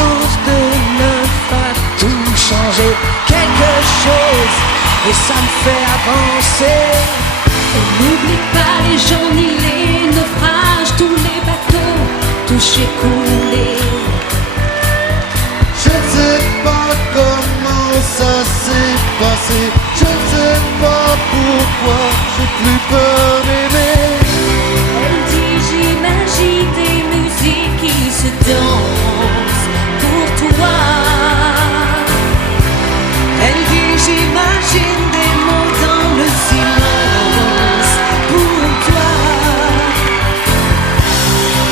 chose de neuf a tout changé. Quelque chose, et ça me fait avancer. On n'oublie pas les gens ni les naufrages, tous les bateaux touchés, coulés. Je ne sais pas comment ça s'est passé, je ne sais pas pourquoi j'ai plus peur d'aimer. Elle dit j'imagine des musiques qui se dansent pour toi. Elle dit j'imagine des mots dans le silence pour toi.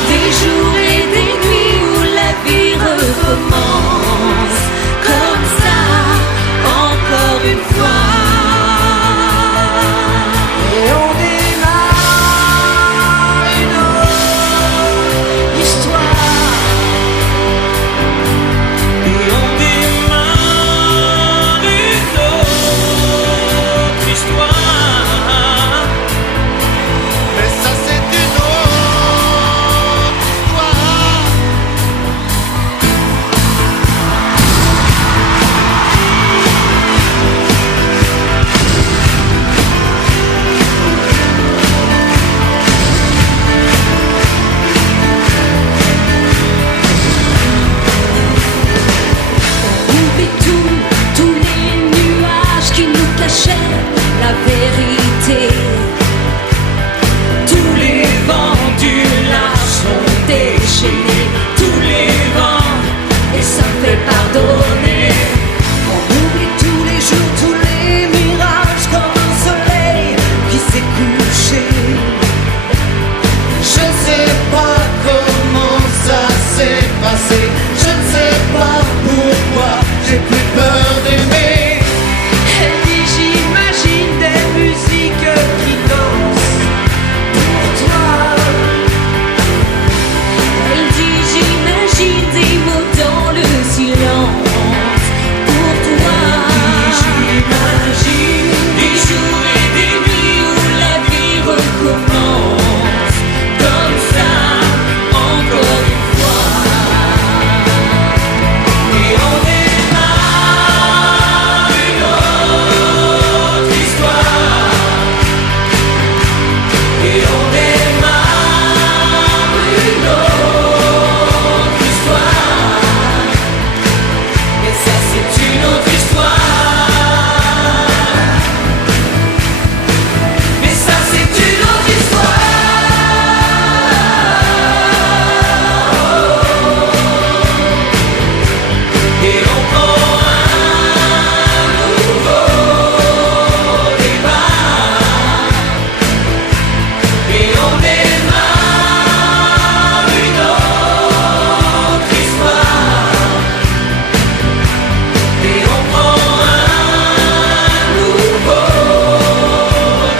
Des jours et des nuits où la vie recommence comme ça, encore une fois. Et on démarre une autre histoire. Et on démarre une autre histoire. Mais ça c'est une autre histoire. Oublie tous les nuages qui nous cachaient la vérité. Tous les vents du large sont déchaînés, tous les vents, et ça me fait pardonner. On oublie tous les jours, tous les mirages comme un soleil qui s'est couché. Je ne sais pas comment ça s'est passé, je ne sais pas pourquoi j'ai plus peur d'aimer. Elle dit j'imagine des musiques qui dansent pour toi. Elle dit j'imagine des mots dans le silence pour toi. J'imagine Des jours et des nuits où la vie recommence comme ça, encore une fois. Et on démarre une autre histoire. Et on démarre une autre histoire. Et ça c'est une autre histoire. Mais ça c'est une autre histoire. Et on prend un nouveau départ. Et on démarre une autre histoire. Et on prend un nouveau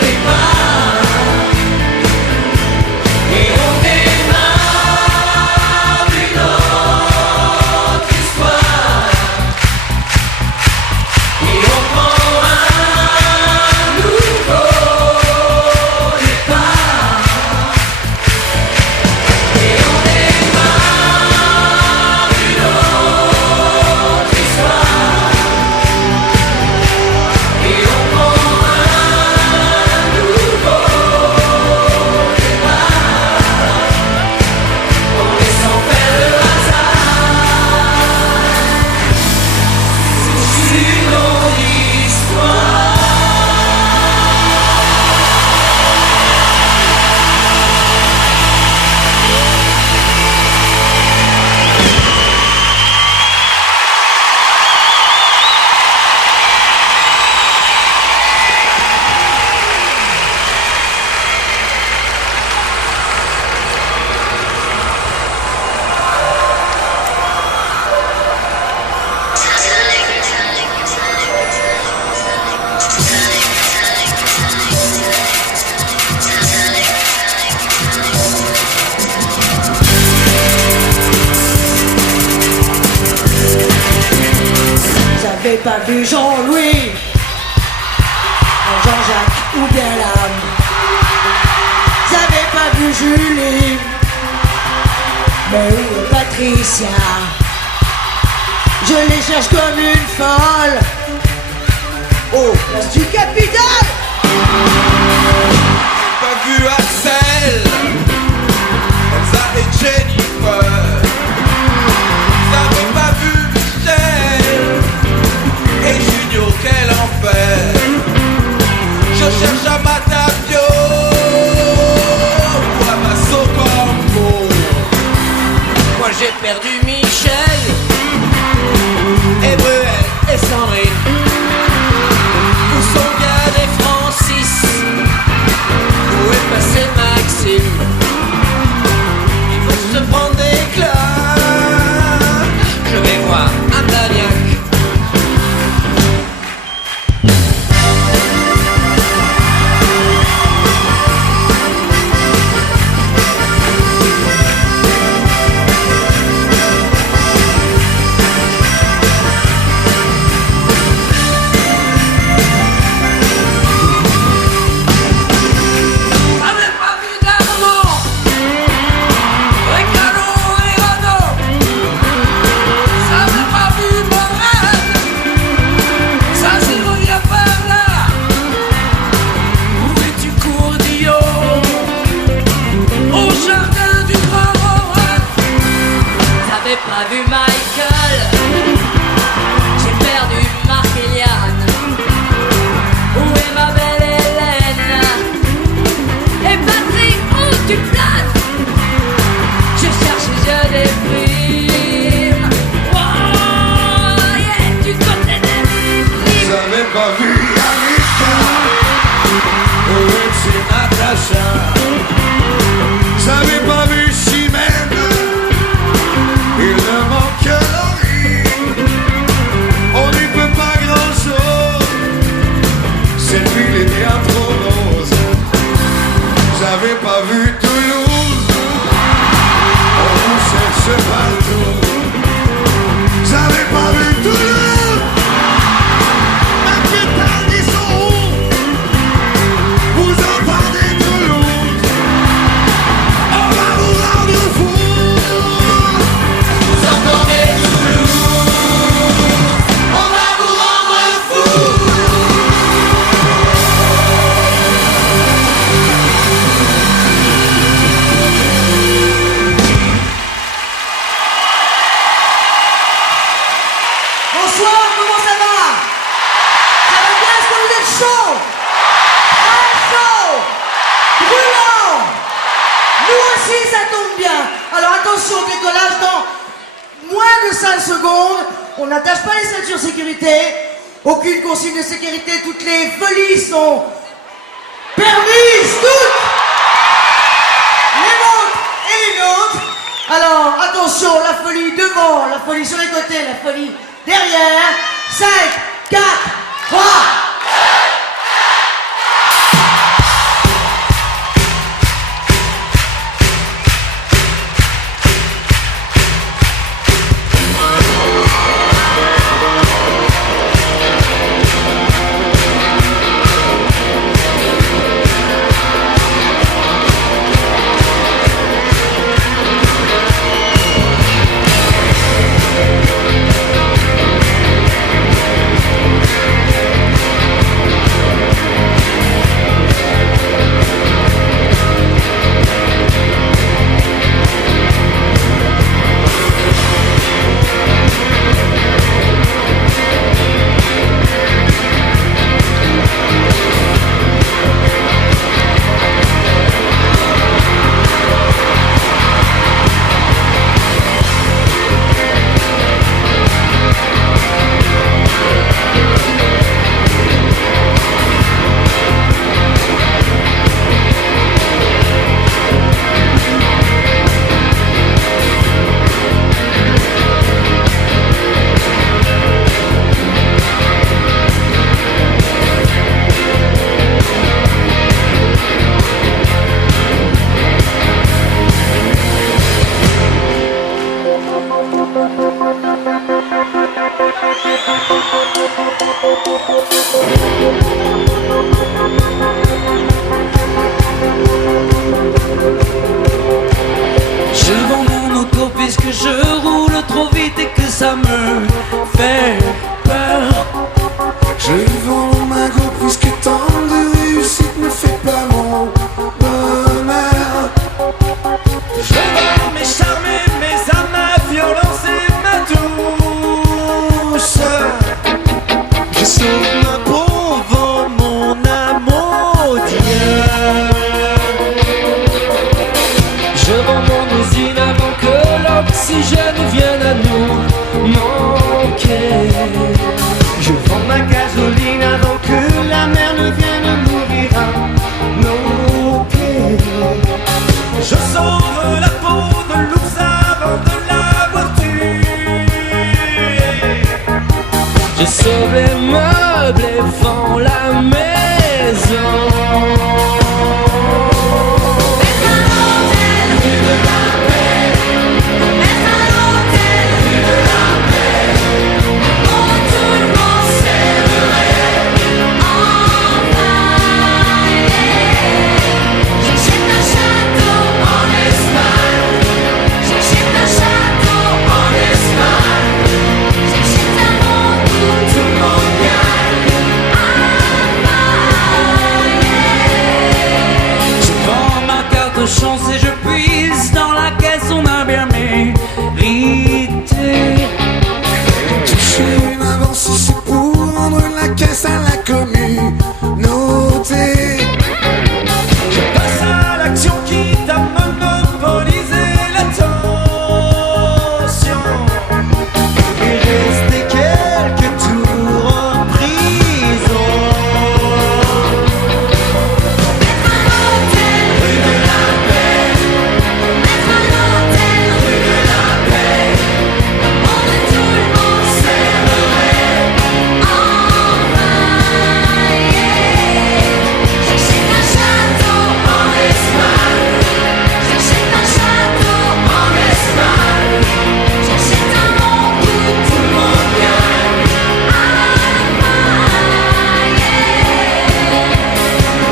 départ. Et on démarre une autre histoire. Et on prend un nouveau départ. Et on démarre une autre histoire. Et on prend un nouveau départ. En laissant faire le hasard. C'est une autre histoire. J'avais pas vu Jean-Louis, Jean-Jacques ou bien l'âme. J'avais pas vu Julie, mais où est Patricia? cherche comme une folle. Oh, place du Capitole. Pas vu Axel, Elsa et Jennifer. T'avais pas vu Michel et Junior, quel enfer. Je cherche un Matavio ou un Massocampo. Moi j'ai perdu Michel et Bruel et Sandrine. Où sont Yann et Francis? Où est passé Maxime? Ils vont se prendre des claques. Je vais voir un Dagnac. Pas vu Michael, j'ai perdu Marc et Liane. Où est ma belle Hélène? Et Patrick, où tu places? Je cherche et je déprime. Oh, yeah, du côté des victimes. J'avais pas vu Annika. Où est c'est Natacha? J'avais pas vu Chimène. Il ne manque que Laurie. On n'y peut pas grand chose. Cette ville est bien trop rose. J'avais pas vu Toulouse. On vous cherche partout. J'avais pas vu Toulouse. Mais putain, ils sont où? Vous entendez Toulouse? On va vous rendre fou. Bonsoir, comment ça va? Ça va bien? Est-ce que vous êtes chaud? Très chaud? Brûlant? Nous aussi, ça tombe bien. Alors attention, décollage dans moins de 5 secondes. On n'attache pas les ceintures sécurité. Aucune consigne de sécurité. Toutes les folies sont permises. Toutes! Les vôtres et les nôtres. Alors attention, la folie devant, la folie sur les côtés, la folie derrière. 5, 4, 3. Je vends mon auto puisque je roule trop vite et que ça me fait peur. Je vends ma go puisque tant de réussite ne fait pas mon bonheur. Je vends mes charmes et mes âmes, ma violence et ma douceur. Je sauve ma peau, vends mon amour d'hier. Je vends mon usine avant que l'oxygène vienne à nous manquer. Je vends ma gasoline avant que la mer ne vienne mourir à nos pieds. Je sauve la peau de l'ours avant de l'avoir tué. Je sauve les meubles et vends la maison. Chance et je puise dans la caisse, on a bien mérité. Toucher une avance si c'est pour rendre la caisse à la communauté. Je passe à l'action quitte à monopoliser l'attention. Et rester quelques tours en prison.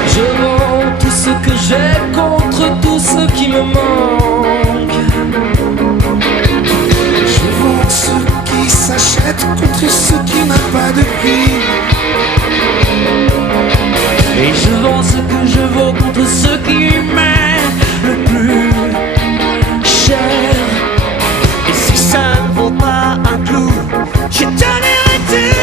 Je vends tout ce que j'ai contre tout ce qui me manque. Je vends ce qui s'achète contre ce qui n'a pas de prix. Et je vends ce que je vaux contre ce qui m'est le plus cher. Et si ça ne vaut pas un clou, je donnerai tout.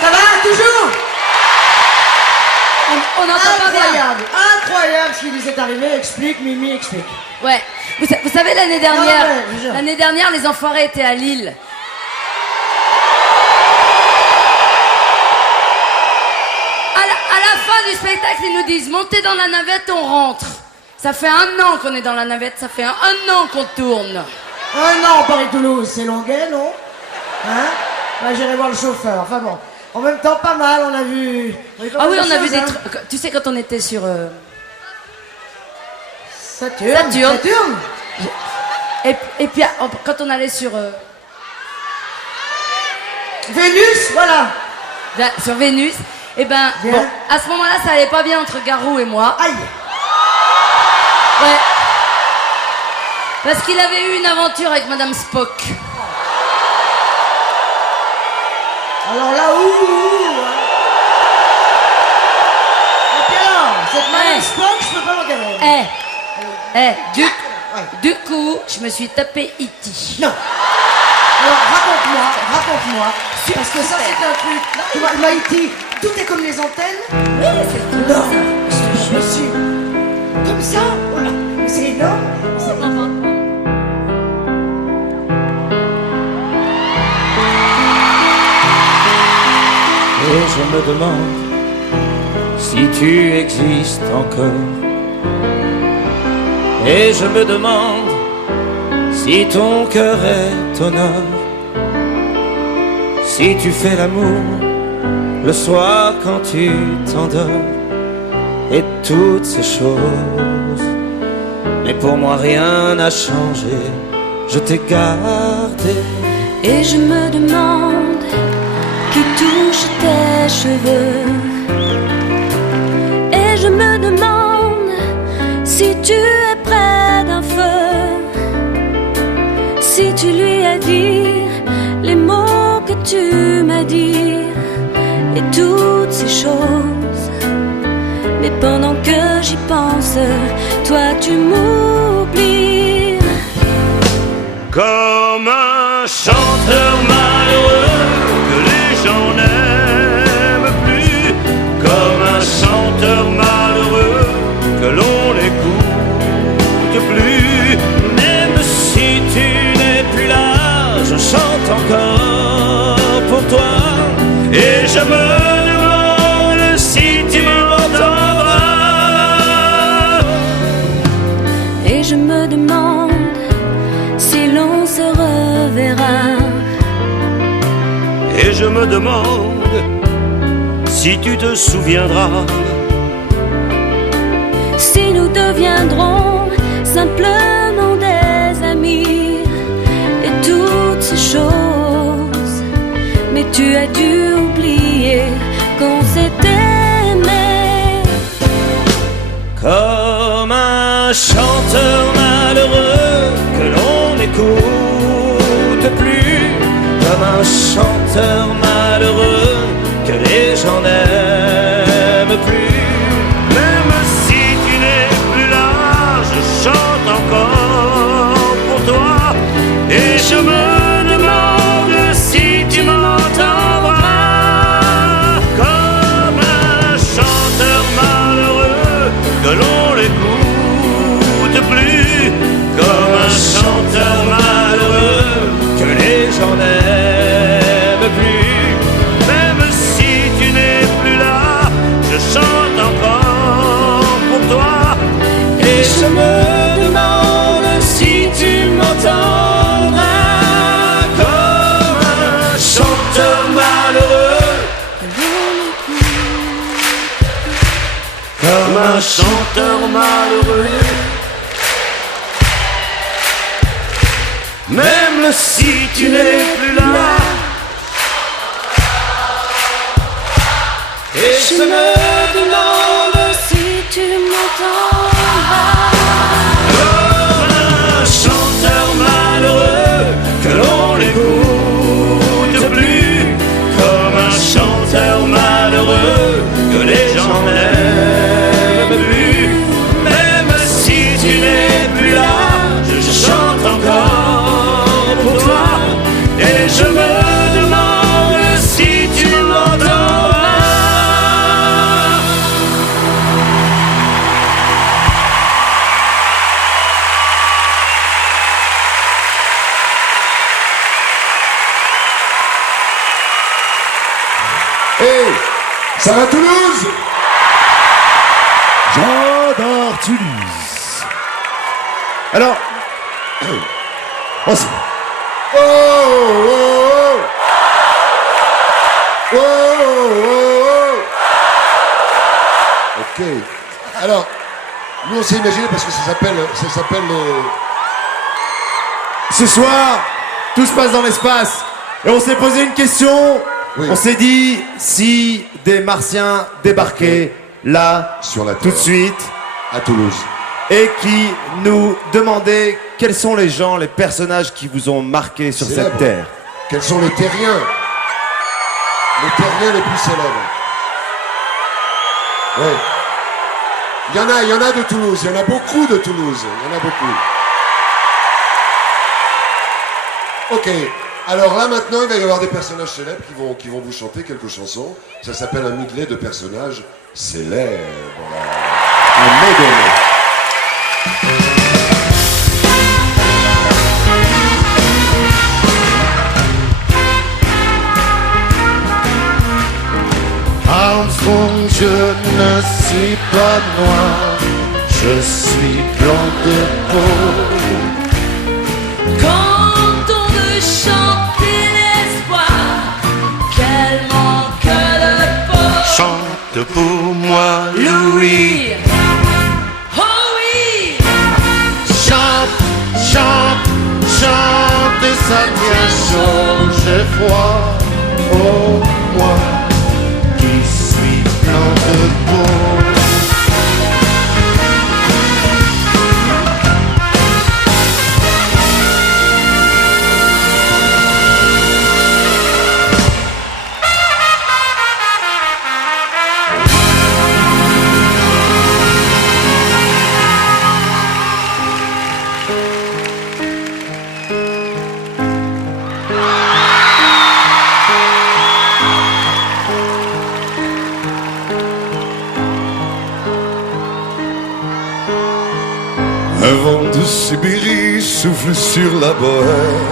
Ça va, toujours? On n'entend pas bien. Incroyable, incroyable ce qui nous est arrivé. Explique, Mimi, explique. Ouais. Vous savez, l'année Non, dernière, ouais, je jure. l'année dernière, les enfoirés étaient à Lille. À la fin du spectacle, ils nous disent montez dans la navette, on rentre. Ça fait 1 an qu'on est dans la navette, ça fait un an qu'on tourne. Non, Paris-Toulouse, c'est Longuet, non? Hein? Bah, j'irai voir le chauffeur. Enfin bon, en même temps, pas mal, on a vu... Ah oui, on a vu choses, des hein. trucs. Tu sais, quand on était sur... Saturne. Saturne. Saturne. Et puis quand on allait sur Vénus, voilà. sur Vénus, et ben Bien. bon, à ce moment-là, ça allait pas bien entre Garou et moi. Aïe. Ouais. Parce qu'il avait eu une aventure avec Madame Spock. Alors là, ouh. Et puis alors, cette Madame Ouais. Spock, je peux pas l'encadrer. Du coup, je me suis tapé E.T. Non. Alors, raconte-moi. Parce que ça, c'est un truc. Tu vois, Maïti, tout est comme les antennes. Oui, c'est tout. Non. Je me suis. Comme ça. Voilà. C'est énorme. Et je me demande si tu existes encore. Et je me demande si ton cœur est honneur. Si tu fais l'amour le soir quand tu t'endors. Et toutes ces choses. Mais pour moi rien n'a changé. Je t'ai gardé. Et je me demande qui touche tes cheveux. Et je me demande si tu es près d'un feu. Si tu lui as dit les mots que tu m'as dit. Et toutes ces choses. Mais pendant que j'y pense, toi tu m'oublies. Comme un chanteur malheureux que les gens n'aiment plus. Comme un chanteur malheureux que l'on n'écoute plus. Même si tu n'es plus là, je chante encore pour toi. Et je me demande si tu m'entendras. Et je me demande si l'on se reverra. Et je me demande si tu te souviendras. Si nous deviendrons simplement des amis. Et toutes ces choses. Mais tu as dû oublier qu'on s'est aimé. Comme un chanteur malheureux que l'on n'écoute plus. Comme un chanteur malheureux que les gens n'aiment plus. Même si tu n'es plus là, je chante encore pour toi. Et je me demande si tu m'entendras. Comme un chanteur malheureux que l'on n'écoute plus. Comme un chanteur malheureux Que les gens n'aiment plus. même si tu n'es plus là, je chante encore pour toi. Et je me demande si tu m'entendras. Comme un chanteur malheureux. Comme un chanteur malheureux. Même si tu n'es plus là. Et je me demande Si tu m'entendras. Comme un chanteur malheureux que l'on n'écoute plus. Comme un chanteur malheureux que les gens n'aiment plus. Même si tu n'es plus là, je chante encore pour toi. Et je me demande si tu m'entendras. Hey, ça va Toulouse? J'adore Toulouse. Alors, oh, c'est... Oh, oh, oh. Oh, oh, oh. Ok. Alors, Nous, on s'est imaginé parce que ça s'appelle les... Ce soir, tout se passe dans l'espace. Et on s'est posé une question. Oui. On s'est dit, si des Martiens débarquaient là, Sur la tout de Terre. suite, à Toulouse. et qui nous demandaient quels sont les gens, les personnages qui vous ont marqué sur Célèbres. cette terre. Quels sont les terriens? Les terriens les plus célèbres. Oui. Il y en a de Toulouse. Il y en a beaucoup de Toulouse. Il y en a beaucoup. Ok. Alors là maintenant, il va y avoir des personnages célèbres qui vont vous chanter quelques chansons. Ça s'appelle un medley de personnages célèbres. Un medley. Armstrong, je ne suis pas noir, je suis blanc de peau. Quand on veut chanter l'espoir, quel manque de peau. Chante pour moi, Louis, oh oui, Chante, chante, chante, et ça tient chaud, j'ai froid. Oh, moi qui suis blanc de peau. Un vent de Sibérie souffle sur la Bohème.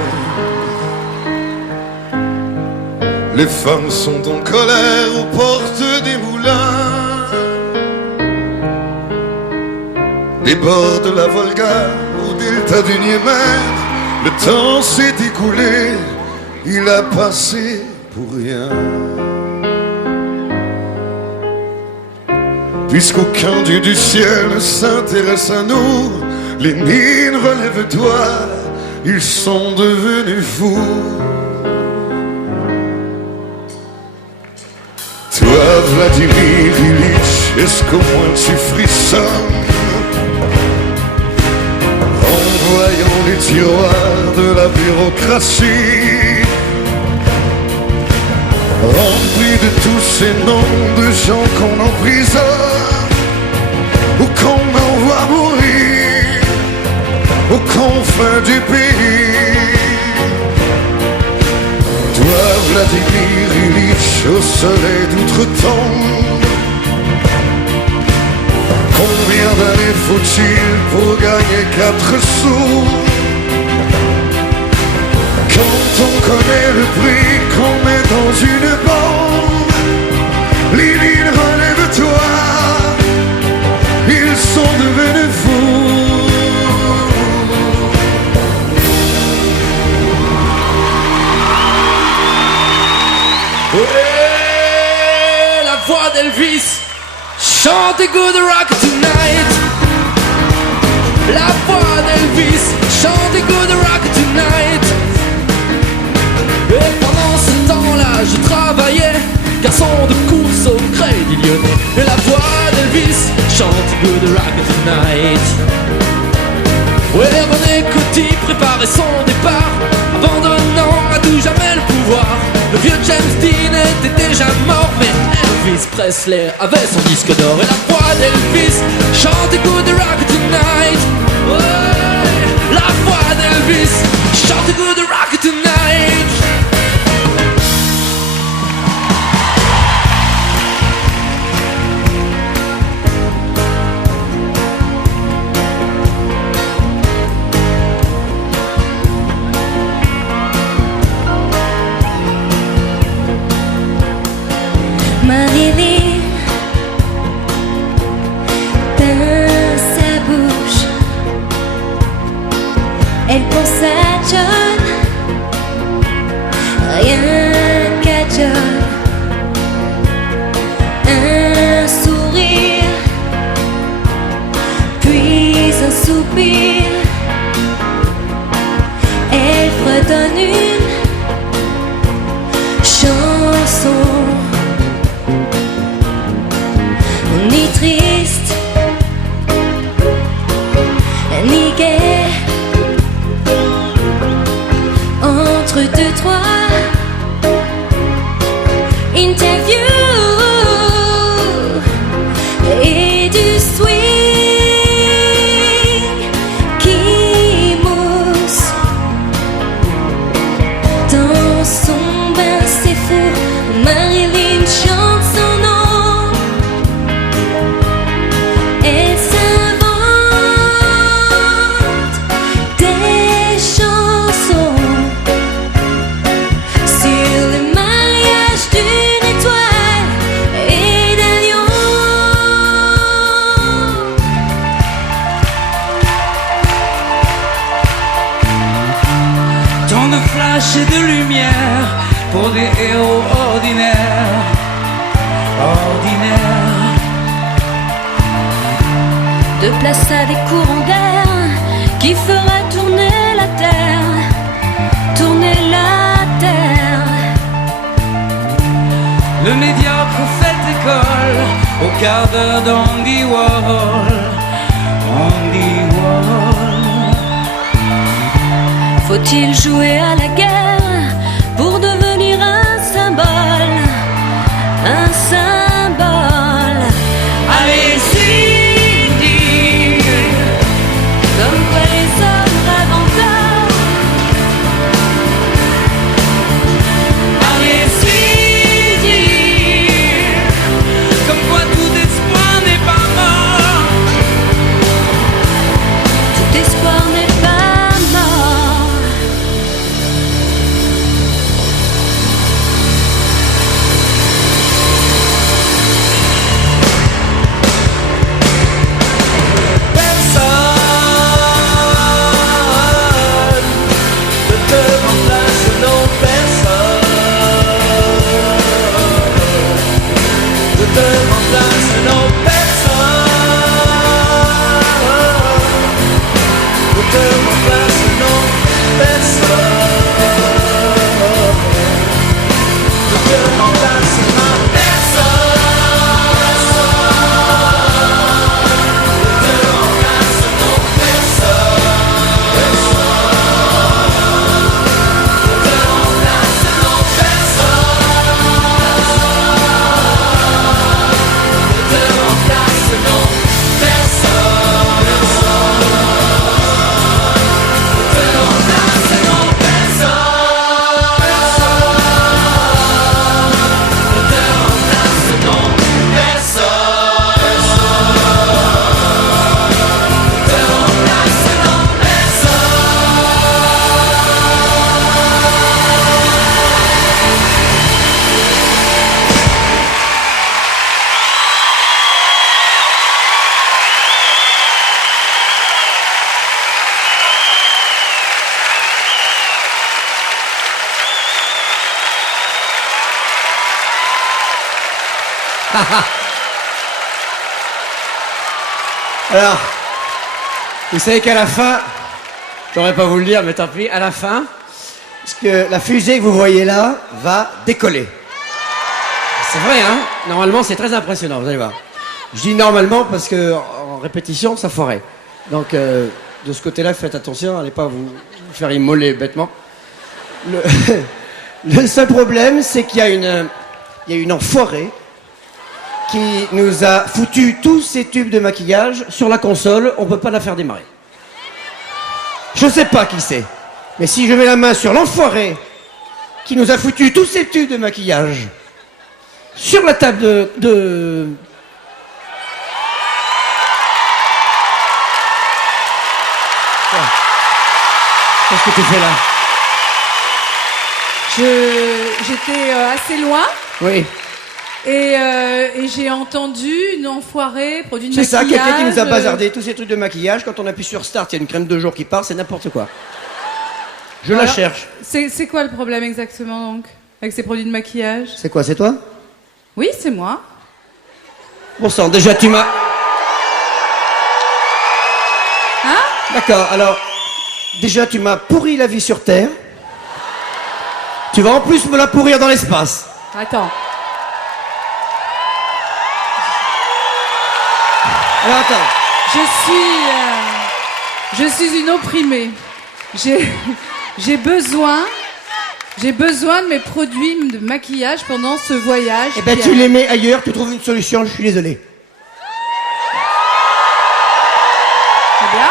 Les femmes sont en colère aux portes des moulins. Des bords de la Volga au delta du Niémen, le temps s'est écoulé, il a passé pour rien. Puisqu'aucun dieu du ciel ne s'intéresse à nous, les mines relève-toi, ils sont devenus fous. Toi, Vladimir Ilitch, est-ce qu'au moins tu frissonnes en voyant les tiroirs de la bureaucratie remplis de tous ces noms de gens qu'on emprisonne ou qu'on envoie mourir aux confins du pays. Toi, Vladimir Ilitch, au soleil d'outre-tombe, combien d'années faut-il pour gagner 4 sous? Quand on connaît le prix qu'on met dans une bombe, les mines relève-toi, ils sont devenus fous. Ouais, la voix d'Elvis chante Good Rock Tonight. La voix d'Elvis chante Good Rock Tonight. Et pendant ce temps-là, je travaillais garçon de course au Crédit Lyonnais. Et la voix d'Elvis chante Good Rock Tonight. Ouais, René Coty préparait son départ, abandonnant à tout jamais le pouvoir. Le vieux James Dean était déjà mort, mais Elvis Presley avait son disque d'or. Et la voix d'Elvis chante Good Rock Tonight. Ouais, la voix d'Elvis chante Good Rock Tonight. Marilyn, dans sa bouche, elle pense à John, rien qu'à John. Un sourire, naviguer entre deux, trois interviews et du swing qui mousse dans son bain, c'est fou. Marilyn chante son nom. Elle s'invente des chansons sur le mariage d'une étoile et d'un lion. Tant de flash et de lumière pour des héros ordinaires, ordinaires. De place à des courants d'air qui fera tourner la terre, tourner la terre. Le médiocre fait école au quart d'heure d'Andy Warhol, Andy Warhol. Faut-il jouer à la guerre pour devenir un symbole, un symbole? Allez-y, dire Comme quoi les hommes rêvent encore. allez-y, dire comme quoi tout espoir n'est pas mort. Tout espoir n'est pas mort. Alors, vous savez qu'à la fin, j'aurais pas vous le dire, mais tant pis, à la fin, parce que la fusée que vous voyez là va décoller. C'est vrai, hein? Normalement, c'est très impressionnant, vous allez voir. Je dis normalement parce que en répétition, ça foirait. Donc, de ce côté-là, faites attention, n'allez pas vous faire immoler bêtement. Le seul problème, c'est qu'il y a une enfoirée qui nous a foutu tous ces tubes de maquillage sur la console, on peut pas la faire démarrer. Je sais pas qui c'est, mais si je mets la main sur l'enfoiré qui nous a foutu tous ces tubes de maquillage sur la table de... Quoi? Qu'est-ce que tu fais là? J'étais assez loin. Oui. Et j'ai entendu une enfoirée, produit de C'est maquillage. ça, quelqu'un qui nous a bazardé tous ces trucs de maquillage. Quand on appuie sur Start, il y a une crème de jour qui part, c'est n'importe quoi. Je la Alors, cherche. C'est quoi le problème exactement donc avec ces produits de maquillage? C'est quoi, c'est toi? Oui, c'est moi. Bon sang, déjà tu m'as... Hein? D'accord, alors, déjà tu m'as pourri la vie sur Terre. Tu vas en plus me la pourrir dans l'espace. Attends. Alors attends. Je suis... Je suis une opprimée. J'ai besoin de mes produits de maquillage pendant ce voyage. Eh ben, tu les mets ailleurs, tu trouves une solution, je suis désolé. Très bien.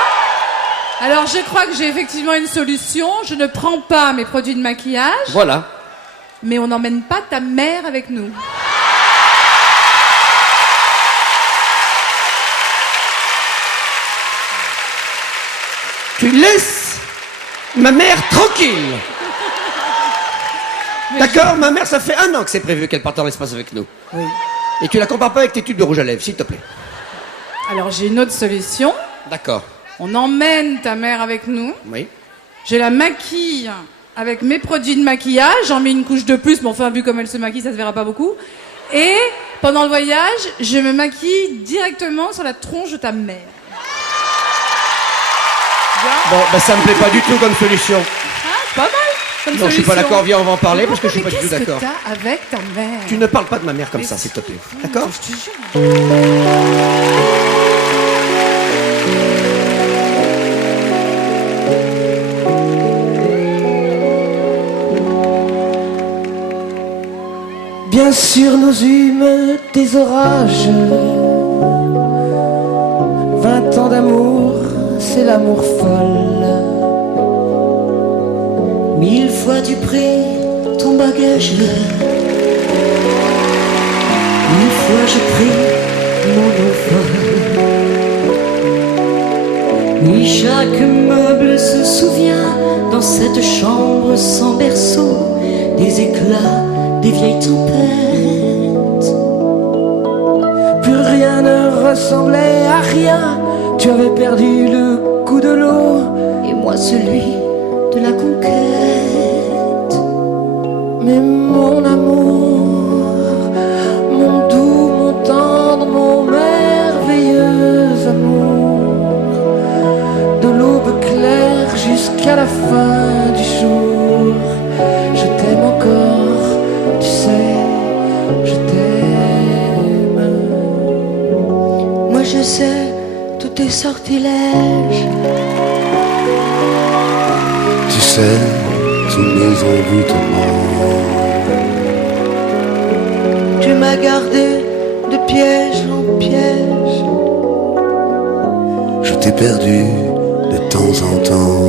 Alors, je crois que j'ai effectivement une solution. Je ne prends pas mes produits de maquillage. Voilà. Mais on n'emmène pas ta mère avec nous. Tu laisses ma mère tranquille. D'accord, ma mère, ça fait 1 an que c'est prévu qu'elle parte dans l'espace avec nous. Oui. Et tu la compares pas avec tes tubes de rouge à lèvres, s'il te plaît. Alors, j'ai une autre solution. D'accord. On emmène ta mère avec nous. Oui. Je la maquille avec mes produits de maquillage. J'en mets une couche de plus, mais enfin, vu comme elle se maquille, ça se verra pas beaucoup. Et pendant le voyage, je me maquille directement sur la tronche de ta mère. Bien. Bon, bah ça me plaît pas du tout comme solution. Ah, c'est pas mal comme Non, je suis pas solution. d'accord, viens, on va en parler parce que je suis Mais pas du tout d'accord. qu'est-ce que t'as avec ta mère? Tu ne parles pas de ma mère comme Mais ça, s'il te plaît. fou, D'accord? je te jure. Bien sûr, nous eûmes des orages. 20 ans d'amour, c'est l'amour folle. 1000 fois tu pris ton bagage. 1000 fois j'ai pris mon envol. Oui, chaque meuble se souvient dans cette chambre sans berceau des éclats des vieilles tempêtes. Plus rien ne ressemblait à rien. Tu avais perdu le coup de l'eau. Et moi celui de la conquête. Mais mon amour, mon doux, mon tendre, mon merveilleux amour, de l'aube claire jusqu'à la fin du jour, je t'aime encore, tu sais, je t'aime. Moi je sais tous tes sortilèges. Tu sais, tous mes envoûtements. Tu m'as gardé de piège en piège. Je t'ai perdu de temps en temps.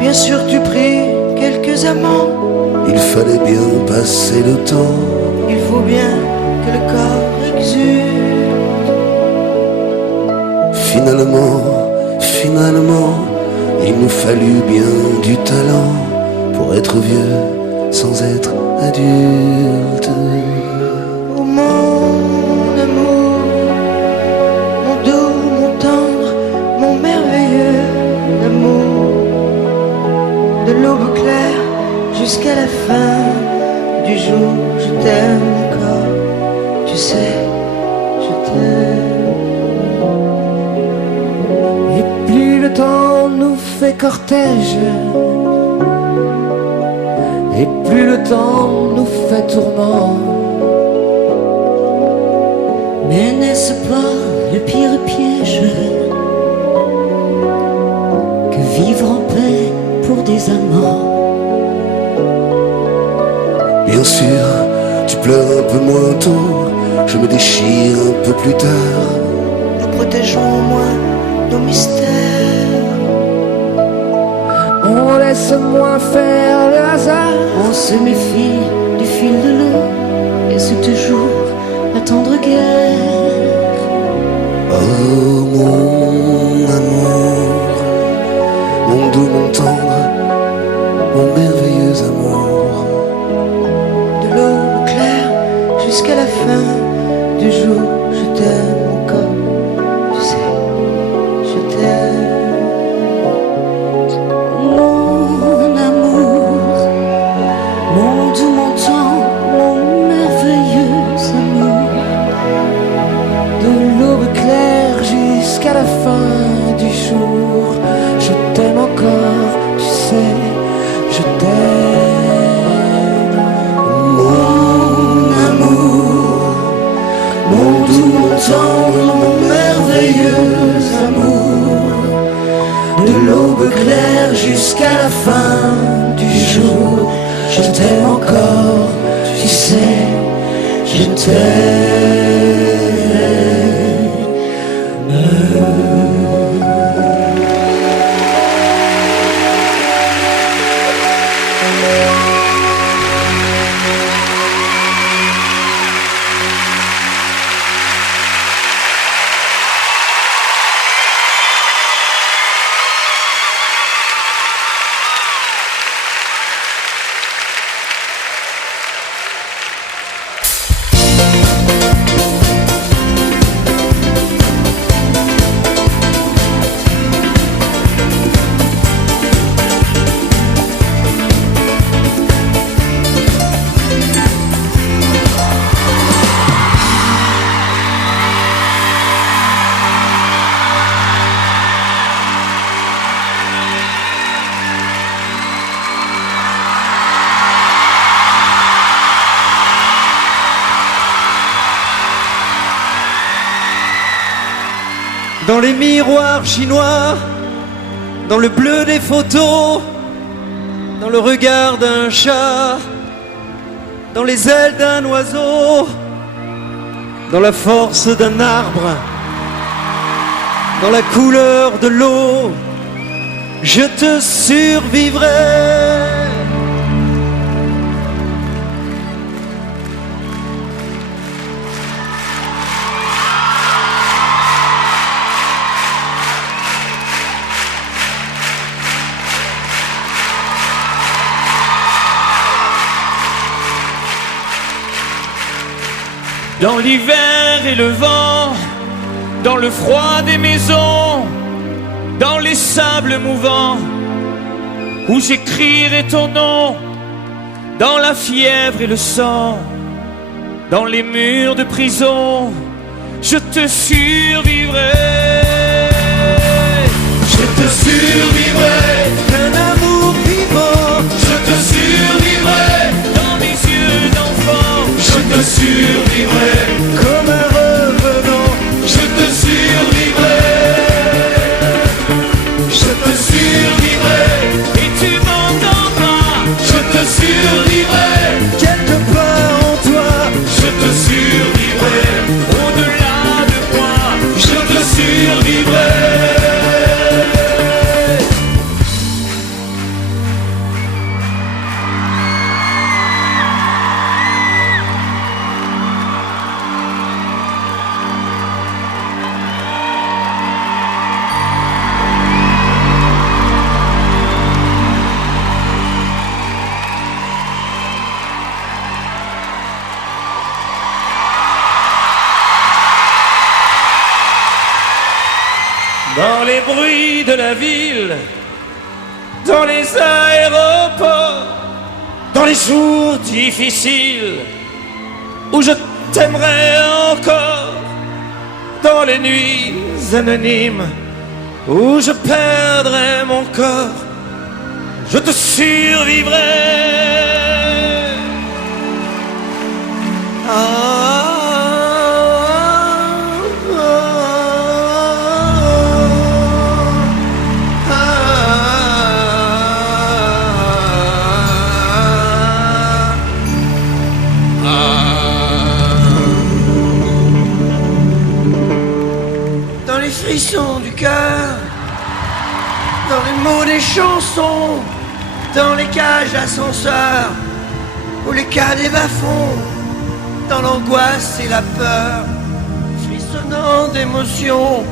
Bien sûr tu pris quelques amants. Il fallait bien passer le temps. Il faut bien que le corps exude. Finalement, il nous fallut bien du talent pour être vieux sans être adulte. Oh mon amour, mon doux, mon tendre, mon merveilleux amour. De l'aube claire jusqu'à la fin du jour, je t'aime encore, tu sais, je t'aime. Et plus le temps nous fait cortège, et plus le temps nous fait tourment. Mais n'est-ce pas le pire piège que vivre en paix pour des amants? Bien sûr, tu pleures un peu moins tôt, je me déchire un peu plus tard. Nous protégeons au moins nos mystères. On laisse moins faire le hasard. On se méfie du fil de l'eau, et c'est toujours la tendre guerre. Oh mon amour, mon doux, mon tendre, mon merveilleux amour. De l'aube claire jusqu'à la fin du jour, je t'aime encore, tu sais, je t'aime. Mon amour, mon doux, mon tendre, mon merveilleux amour. De l'aube claire jusqu'à la fin du jour, je t'aime encore, tu sais, je t'aime. Mon amour, mon doux, mon tendre, jusqu'à la fin du jour. Je t'aime encore, tu sais, je t'aime. Dans les miroirs chinois, dans le bleu des photos, dans le regard d'un chat, dans les ailes d'un oiseau, dans la force d'un arbre, dans la couleur de l'eau, je te survivrai. Dans l'hiver et le vent, dans le froid des maisons, dans les sables mouvants, où j'écrirai ton nom, dans la fièvre et le sang, dans les murs de prison, je te survivrai. Je te survivrai Un amour vivant, Je te survivrai Dans mes yeux d'enfant, Je te survivrai comme un revenant, Je te survivrai Je te survivrai et tu m'entendras Je te survivrai quelque part en toi. Je te survivrai au-delà de moi. Je te survivrai Dans les bruits de la ville, dans les aéroports, dans les jours difficiles, où je t'aimerai encore, dans les nuits anonymes, où je perdrai mon corps, je te survivrai. Dans les frissons du cœur, dans les mots des chansons, dans les cages d'ascenseur, où les cadets bas-fond, dans l'angoisse et la peur, frissonnant d'émotion,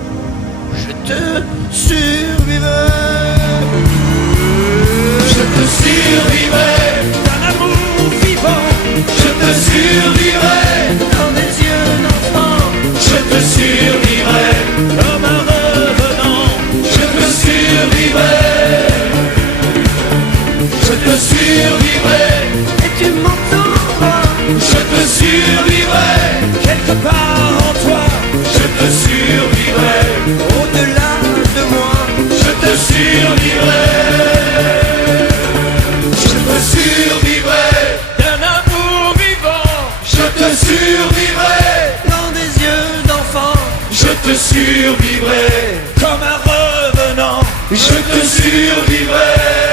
je te survivrai. Je te survivrai Un amour vivant, Je te survivrai Dans des yeux d'enfant, Je te survivrai comme un revenant. Je te survivrai Je te survivrai et tu m'entendras Je te survivrai Quelque part en toi, Je te survivrai au-delà de moi. Je te survivrai Je te survivrai d'un amour vivant. Je te survivrai Dans des yeux d'enfant, Je te survivrai Comme un revenant, Je te survivrai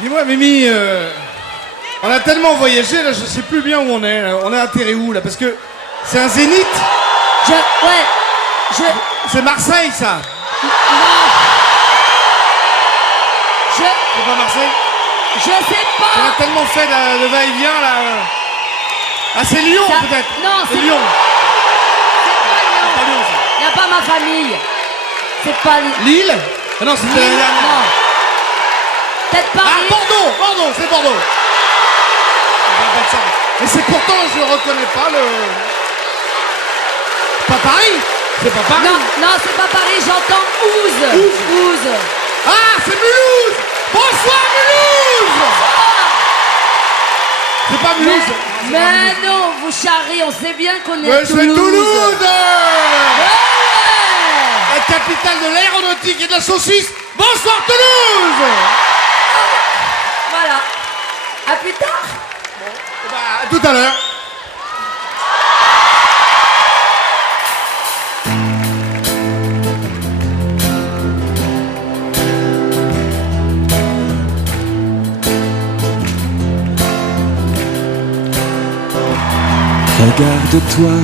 Dis-moi, Mimi, on a tellement voyagé, là, je sais plus bien où on est. Là. On est atterri où, là? Parce que c'est un zénith. C'est Marseille, ça. C'est pas Marseille? Je sais On pas. a tellement fait de va-et-vient, là. Ah, c'est Lyon, peut-être. Non, c'est Lyon. pas Lyon. Il n'y a pas ma famille. C'est pas Lille? Ah non, c'était l'année dernière. Non. Peut-être Paris. Ah, Bordeaux, c'est Bordeaux. Mais c'est pourtant, je ne reconnais pas le... Pas Paris. C'est pas Paris. Non, c'est pas Paris, j'entends Ouze. Ah, c'est Mulhouse. Bonsoir, Mulhouse. C'est pas Mulhouse. Mais non, vous charriez, on sait bien qu'on est à Mais c'est Toulouse. Toulouse. Ouais. La capitale de l'aéronautique et de la saucisse. Bonsoir, Toulouse. Voilà. À plus tard. Bah, à tout à l'heure. Regarde-toi,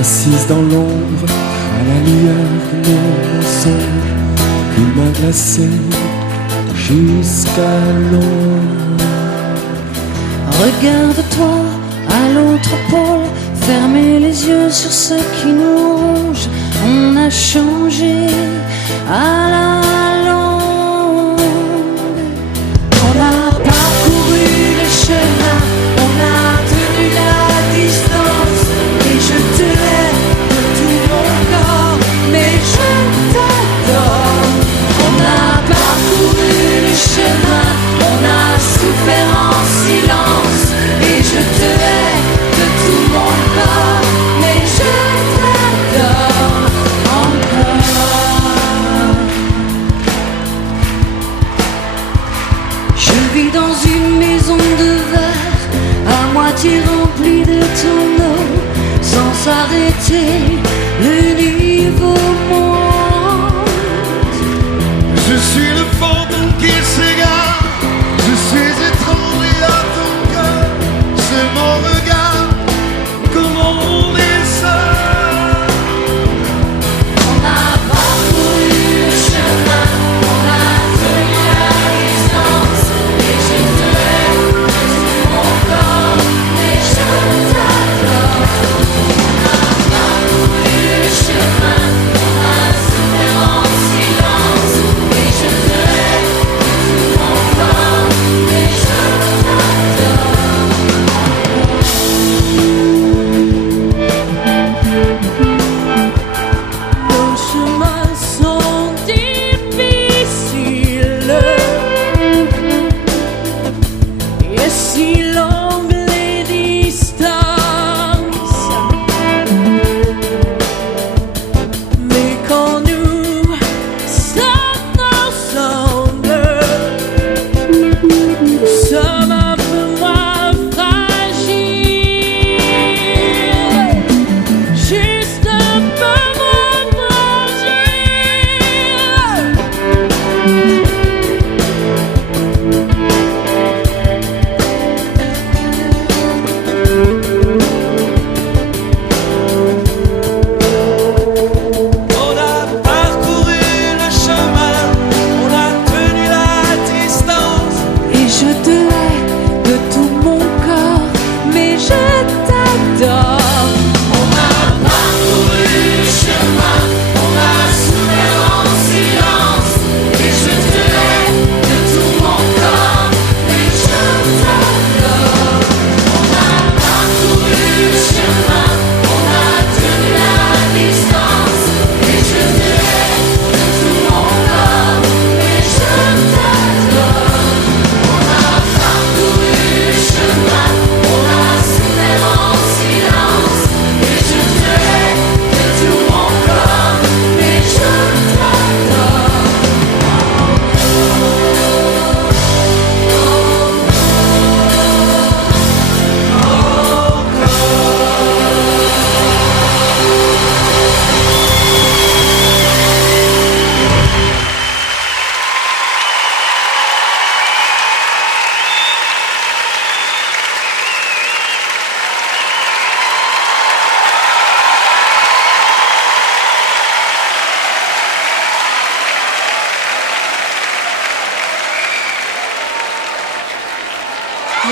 assise dans l'ombre, à la lueur de mon sombre, plume glacée jusqu'à l'ombre. Regarde-toi à l'autre pôle, fermez les yeux sur ce qui nous ronge. On a changé à la longue. On a parcouru le chemin, on a tenu la distance. Et je te hais de tout mon corps, mais je t'adore. On a parcouru le chemin, on a souffert en silence. Et je te hais de tout mon corps, mais je t'adore encore. Je vis dans une maison de verre, à moitié remplie de ton eau, sans s'arrêter, le niveau monte. Je suis le fantôme qui s'égare, je suis étranger à ton cœur, c'est mon regard, comment on est seul. On a parcouru le chemin, on a tenu la distance. Et je te hais de tout mon corps, mais je t'adore. On a parcouru le chemin, on a souffert en silence. Et je te hais de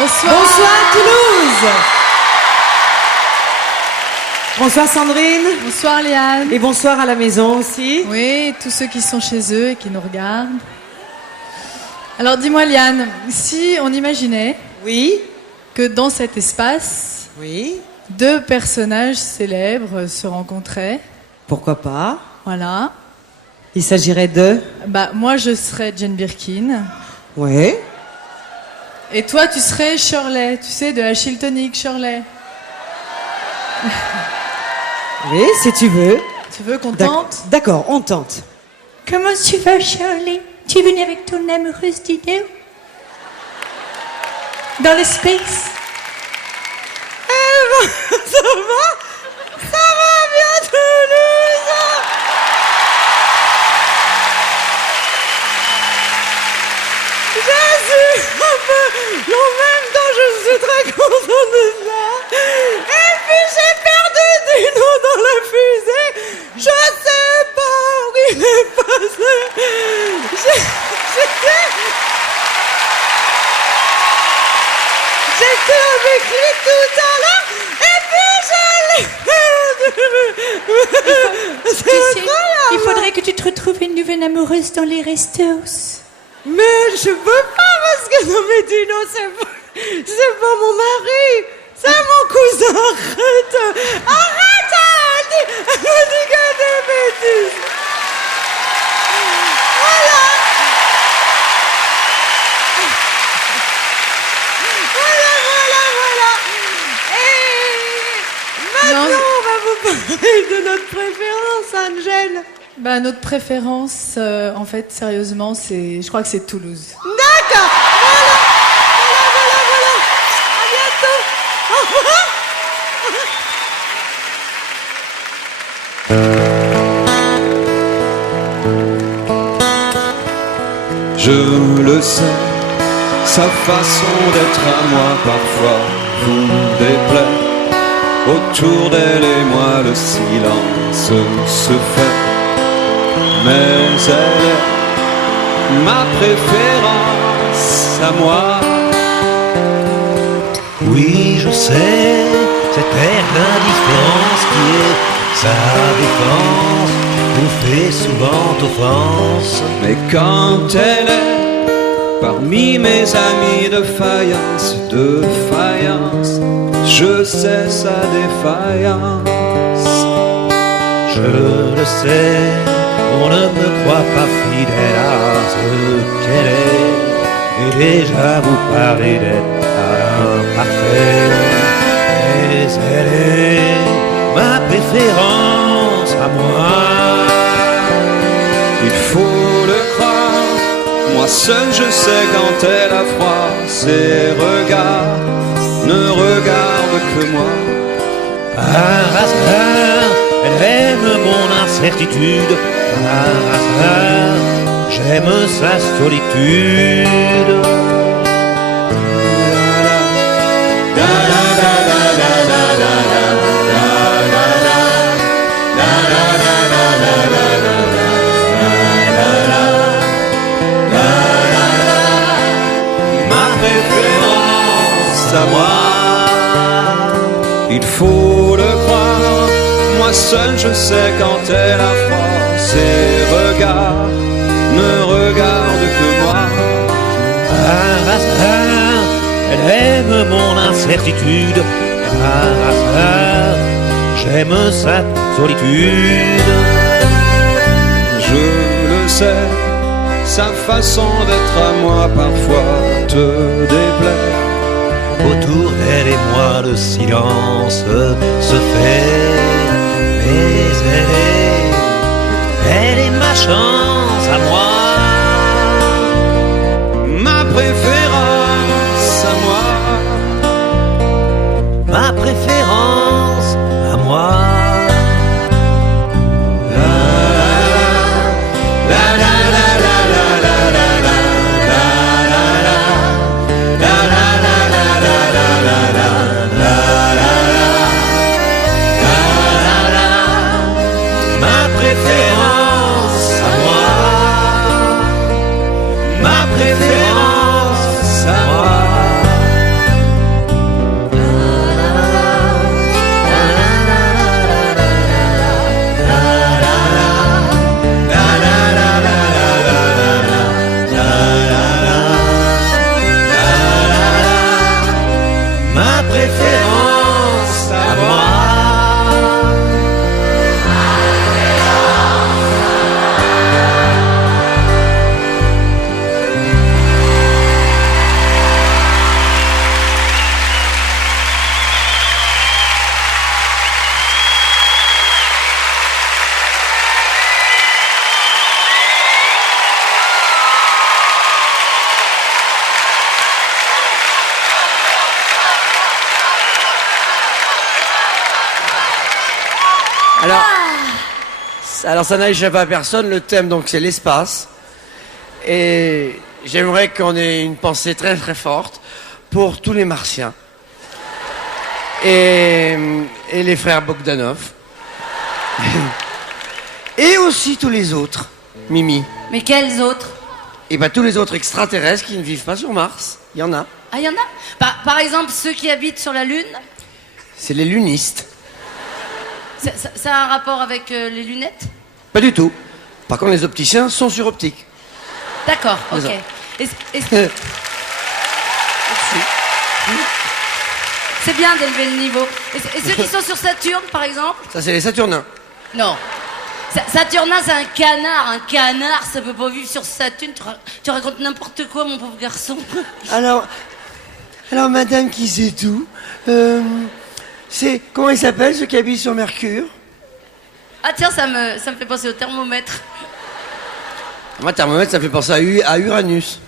Bonsoir. Bonsoir Toulouse. Bonsoir Sandrine. Bonsoir Liane. Et bonsoir à la maison aussi. Oui, tous ceux qui sont chez eux et qui nous regardent. Alors dis-moi Liane, si on imaginait Oui. que dans cet espace, Oui. 2 personnages célèbres se rencontraient, Pourquoi pas? voilà. Il s'agirait de... Bah moi je serais Jane Birkin Oui. et toi tu serais Shirley, tu sais, de la Chiltonic Shirley. Oui, si tu veux. Tu veux qu'on tente? D'accord, on tente. Comment tu vas, Shirley? Tu es venue avec ton amoureuse Dino? Dans l'espace? Ça va? Ça va bien Toulouse? Je suis un peu... En même temps, je suis très contente de ça. Et puis j'ai perdu Dino dans la fusée. Je sais pas où il est passé. J'étais avec lui tout à l'heure et puis je l'ai perdu. C'est incroyable. Il faudrait que tu te retrouves une nouvelle amoureuse dans les restos. Mais je peux pas parce que non mais Dino c'est pas mon mari, c'est mon cousin. Arrête, elle me dit que des bêtises. Voilà. Et maintenant on va vous parler de notre préférence, Angèle. Bah notre préférence, en fait, sérieusement, je crois que c'est Toulouse. D'accord. Voilà. À bientôt. Au revoir. Je le sais, sa façon d'être à moi parfois vous déplaît. Autour d'elle et moi le silence se fait. Mais elle est ma préférence à moi. Oui, je sais, cette air d'indifférence qui est sa défense nous fait souvent offense. Mais quand elle est parmi mes amis de faïence, je sais sa défaillance. Je le sais, on ne me croit pas fidèle à ce qu'elle est. Et déjà vous parlez d'être imparfait. Mais elle est ma préférence à moi. Il faut le croire, moi seul je sais quand elle a froid. Ses regards ne regardent que moi. Par hasard, elle aime mon incertitude. Par hasard, j'aime sa solitude. Ma préférence à moi. Il faut le croire, moi seul je sais quand elle a froid. Ses regards ne regardent que moi. Par hasard, elle aime mon incertitude. Par hasard, j'aime sa solitude. Je le sais, sa façon d'être à moi parfois te déplaît. Autour d'elle et moi le silence se fait. Mais elle est ma chance à moi. Ma préférence à moi. Ma préférence à moi. Alors ça n'a échappé à personne, le thème donc c'est l'espace. Et j'aimerais qu'on ait une pensée très très forte pour tous les martiens. Et les frères Bogdanov. Et aussi tous les autres, Mimi. Mais quels autres? Et bien tous les autres extraterrestres qui ne vivent pas sur Mars. Il y en a. Ah, il y en a? Par exemple, ceux qui habitent sur la Lune? C'est les lunistes. Ça a un rapport avec les lunettes? Pas du tout. Par contre, les opticiens sont sur optique. D'accord, ok. C'est bien d'élever le niveau. Et ceux qui sont sur Saturne, par exemple? Ça, c'est les Saturnains. Non. Saturnin, c'est un canard. Un canard, ça peut pas vivre sur Saturne. Tu racontes n'importe quoi, mon pauvre garçon. Alors, madame qui sait tout, c'est... Comment il s'appelle, ceux qui habitent sur Mercure? Ah tiens, ça me fait penser au thermomètre. Moi, thermomètre, ça me fait penser à Uranus.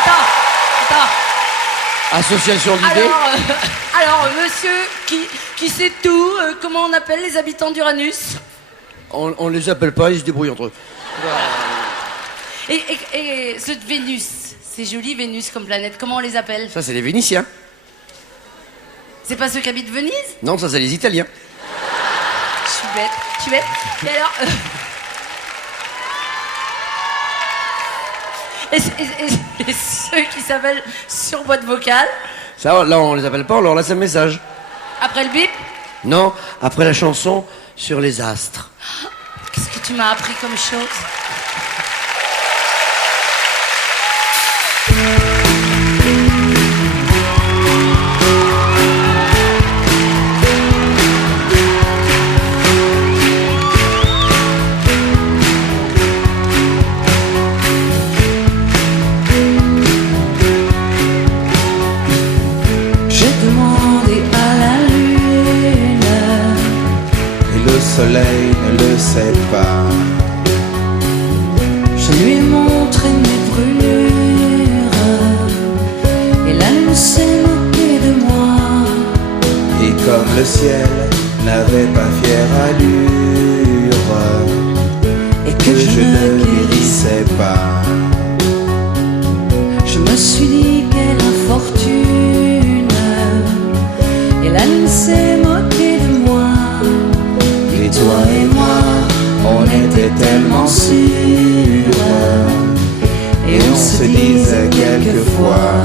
Attends. Association d'idées. Alors, monsieur qui sait tout, comment on appelle les habitants d'Uranus? On les appelle pas, ils se débrouillent entre eux. Et ceux de Vénus, c'est joli Vénus comme planète, comment on les appelle? Ça, c'est les Vénitiens. C'est pas ceux qui habitent Venise? Non, ça, c'est les Italiens. Je suis bête. Et alors... Et ceux qui s'appellent sur boîte vocale? Ça, là, on les appelle pas, on leur laisse un message. Après le bip? Non, après la chanson sur les astres. Qu'est-ce que tu m'as appris comme chose? Le soleil ne le sait pas. Je lui ai montré mes brûlures et la lune s'est moquée de moi. Et comme le ciel n'avait pas fière allure et que je ne guérissais pas, je me suis dit quelle infortune. Et la lune s'est moquée de moi. Et toi et moi, on était tellement sûrs. Et on se disait quelquefois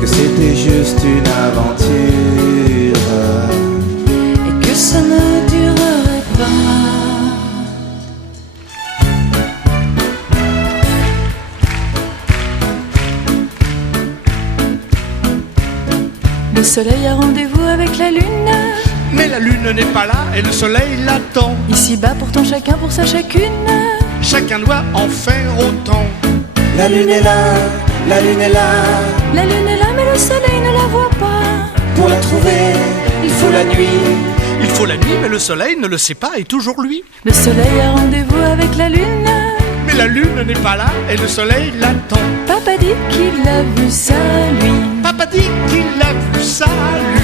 que c'était juste une aventure et que ça ne durerait pas. Le soleil a rendez-vous avec la lune. Mais la lune n'est pas là et le soleil l'attend. Ici-bas, pourtant chacun pour sa chacune. Chacun doit en faire autant. La lune est là, la lune est là. La lune est là, mais le soleil ne la voit pas. Pour la trouver, il faut la nuit. Il faut la nuit, mais le soleil ne le sait pas et toujours lui. Le soleil a rendez-vous avec la lune. Mais la lune n'est pas là et le soleil l'attend. Papa dit qu'il a vu ça, lui. Papa dit qu'il a vu ça, lui.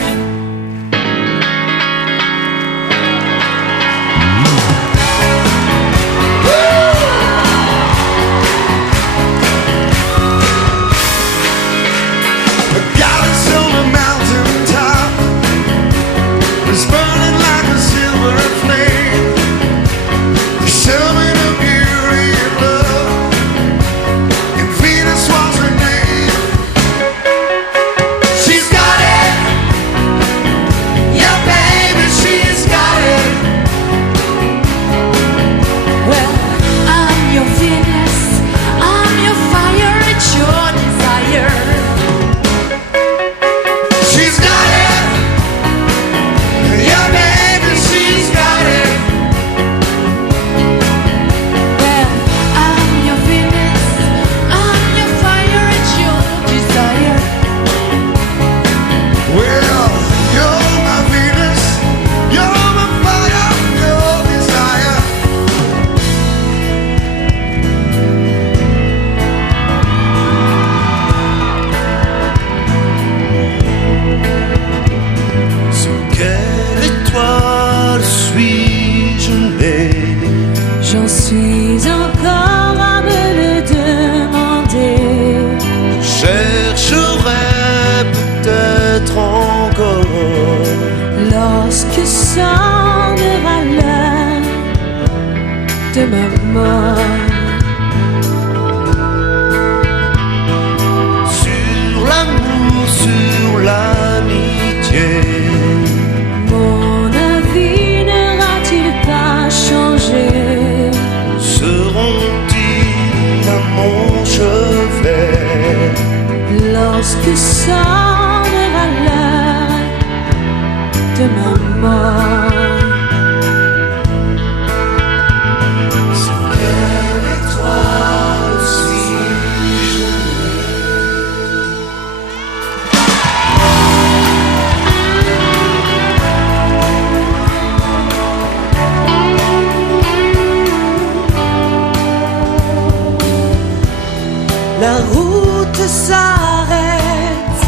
She's got it. de ma mort. Sur l'amour, sur l'amitié. Mon avis n'aura-t-il pas changé? Seront-ils à mon chevet lorsque sonnera l'heure de ma mort? La route s'arrête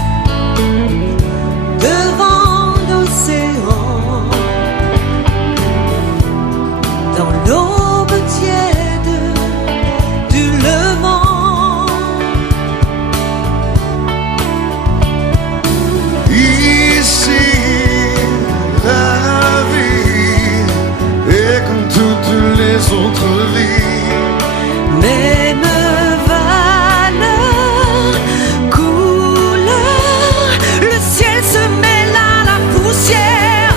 devant l'océan. Dans l'aube tiède du levant. Ici, la vie est comme toutes les autres vies. Même valeur, couleur, le ciel se mêle à la poussière.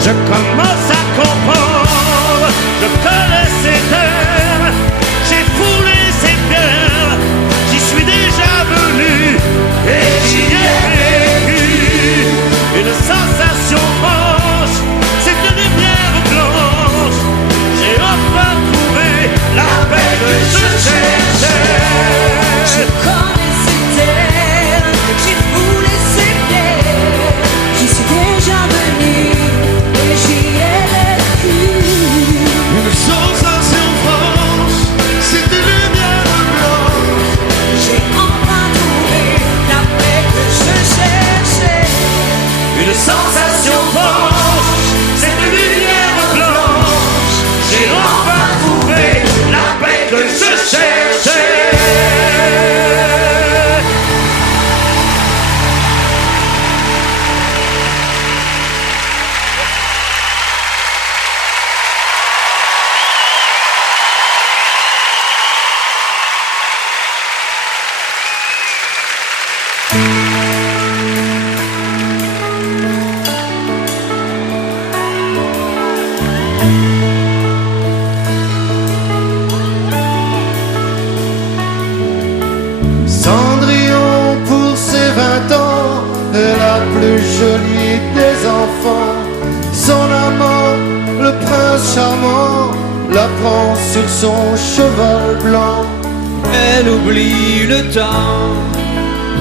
Je commence à comprendre, je connais ces terres, j'ai foulé ces pierres, j'y suis déjà venu et j'y ai vécu. Une sensation franche, c'est une lumière blanche, j'ai enfin trouvé la paix que je cherchais. Je connais ces terres, j'ai foulé ces pierres, j'y suis déjà venu et j'y ai vécu. Une sensation franche, c'est une lumière blanche. J'ai enfin trouvé la paix que je cherchais. Une sensation franche, c'est une lumière blanche, j'ai enfin trouvé la paix que je cherchais. Cendrillon pour ses 20 ans est la plus jolie des enfants. Son amant, le prince charmant, la prend sur son cheval blanc. Elle oublie le temps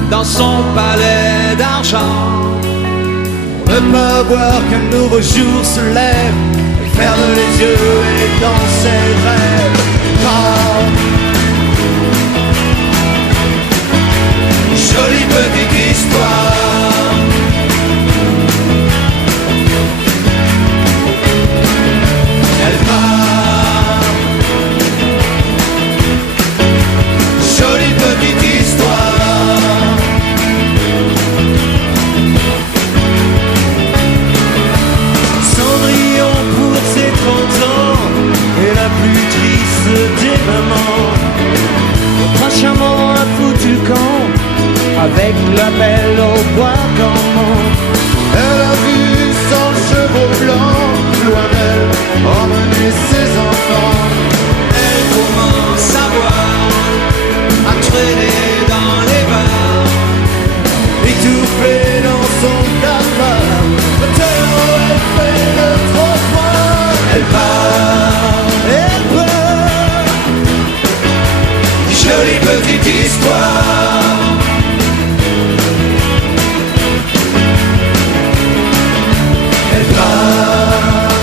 dans son palais d'argent. On ne peut voir qu'un nouveau jour se lève. Elle ferme les yeux et dans ses rêves parle. Jolie petite histoire. Elle part. Jolie petite histoire. Cendrillon pour ses 30 ans est la plus triste des mamans. Le prince charmant a foutu le camp avec la belle au bois dormant. Elle a vu son chevaux blanc loin d'elle emmener ses enfants. Elle commence à boire, à traîner dans les bars, Étouffée dans son cafard, tellement elle fait le trottoir. Elle part, elle part. Jolie petite histoire. Elle part,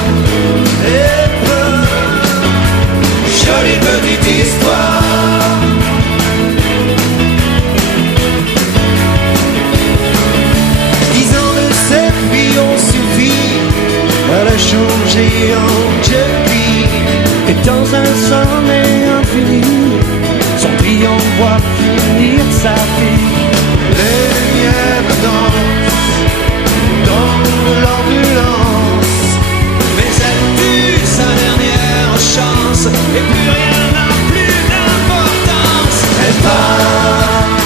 elle part. Jolie petite histoire. 10 ans de cette vie ont suffi à la changer en jolie. Et dans un sommeil infini, Cendrillon voit finir sa vie. Les lumières dansent dans l'ambulance, mais elle tue sa dernière chance sens et plus rien n'a plus d'importance. Elle part,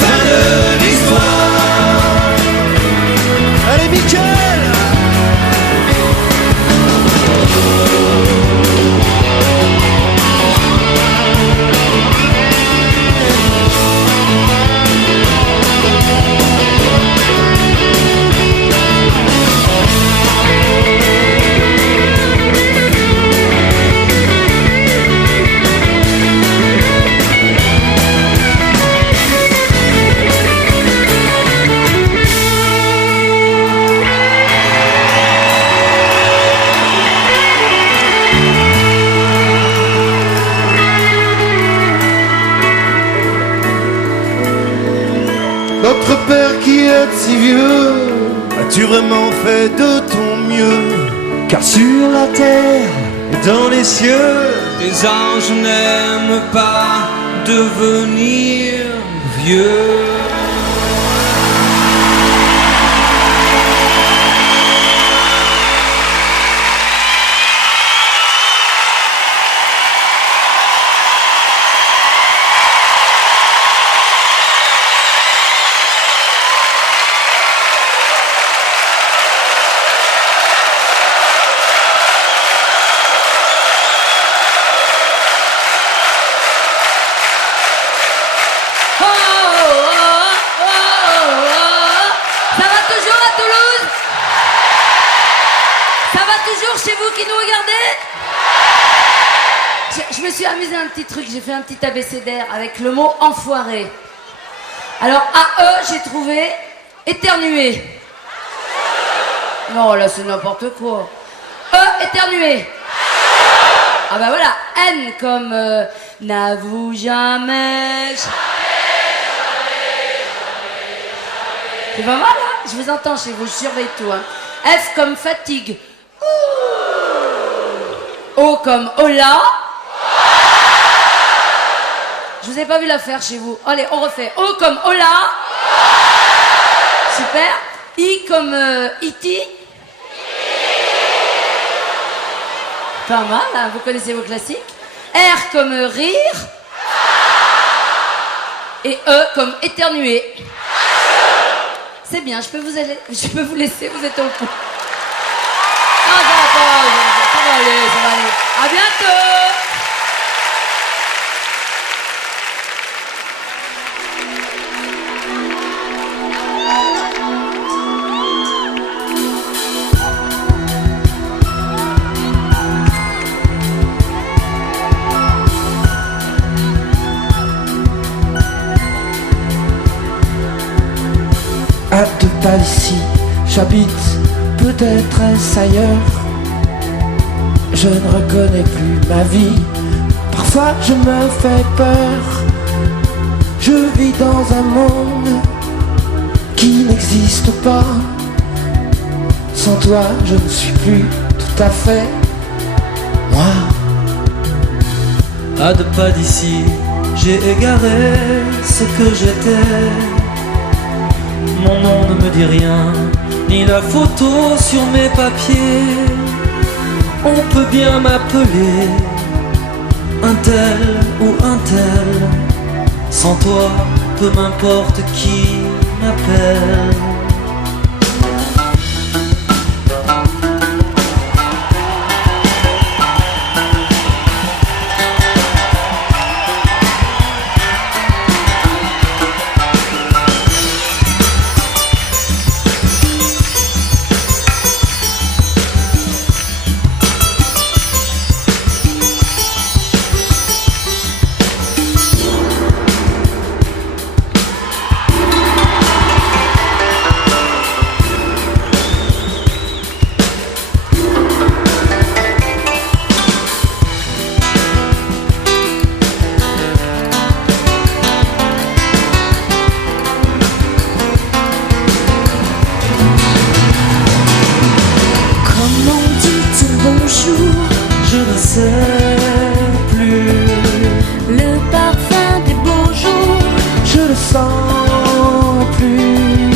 fin de l'histoire. Allez Michael. Notre père qui est si vieux, as-tu vraiment fait de ton mieux? Car sur la terre et dans les cieux, Les anges n'aiment pas devenir vieux. Chez vous qui nous regardez, je me suis amusée un petit truc, j'ai fait un petit abécédaire avec le mot enfoiré. Alors à E, j'ai trouvé éternuer. Non, là c'est n'importe quoi. E, éternuer. Ah bah voilà, N comme n'avoue jamais. C'est pas mal, hein? Je vous entends chez vous, je surveille tout. Hein. F comme fatigue. O comme hola. Je vous ai pas vu la faire chez vous. Allez, on refait. O comme hola. Super. I comme iti. Pas mal, hein, vous connaissez vos classiques. R comme rire. Et E comme éternuer. C'est bien, je peux vous laisser, vous êtes au coup. Ah, ça va aller, ça va aller. À bientôt. À deux pas d'ici, j'habite, peut-être est-ce ailleurs. Je ne reconnais plus ma vie, parfois je me fais peur. Je vis dans un monde qui n'existe pas. Sans toi je ne suis plus tout à fait moi. À deux pas d'ici, j'ai égaré ce que j'étais. Mon nom ne me dit rien, ni la photo sur mes papiers. On peut bien m'appeler un tel ou un tel. Sans toi, peu m'importe qui m'appelle. Je ne sais plus le parfum des beaux jours. Je le sens plus.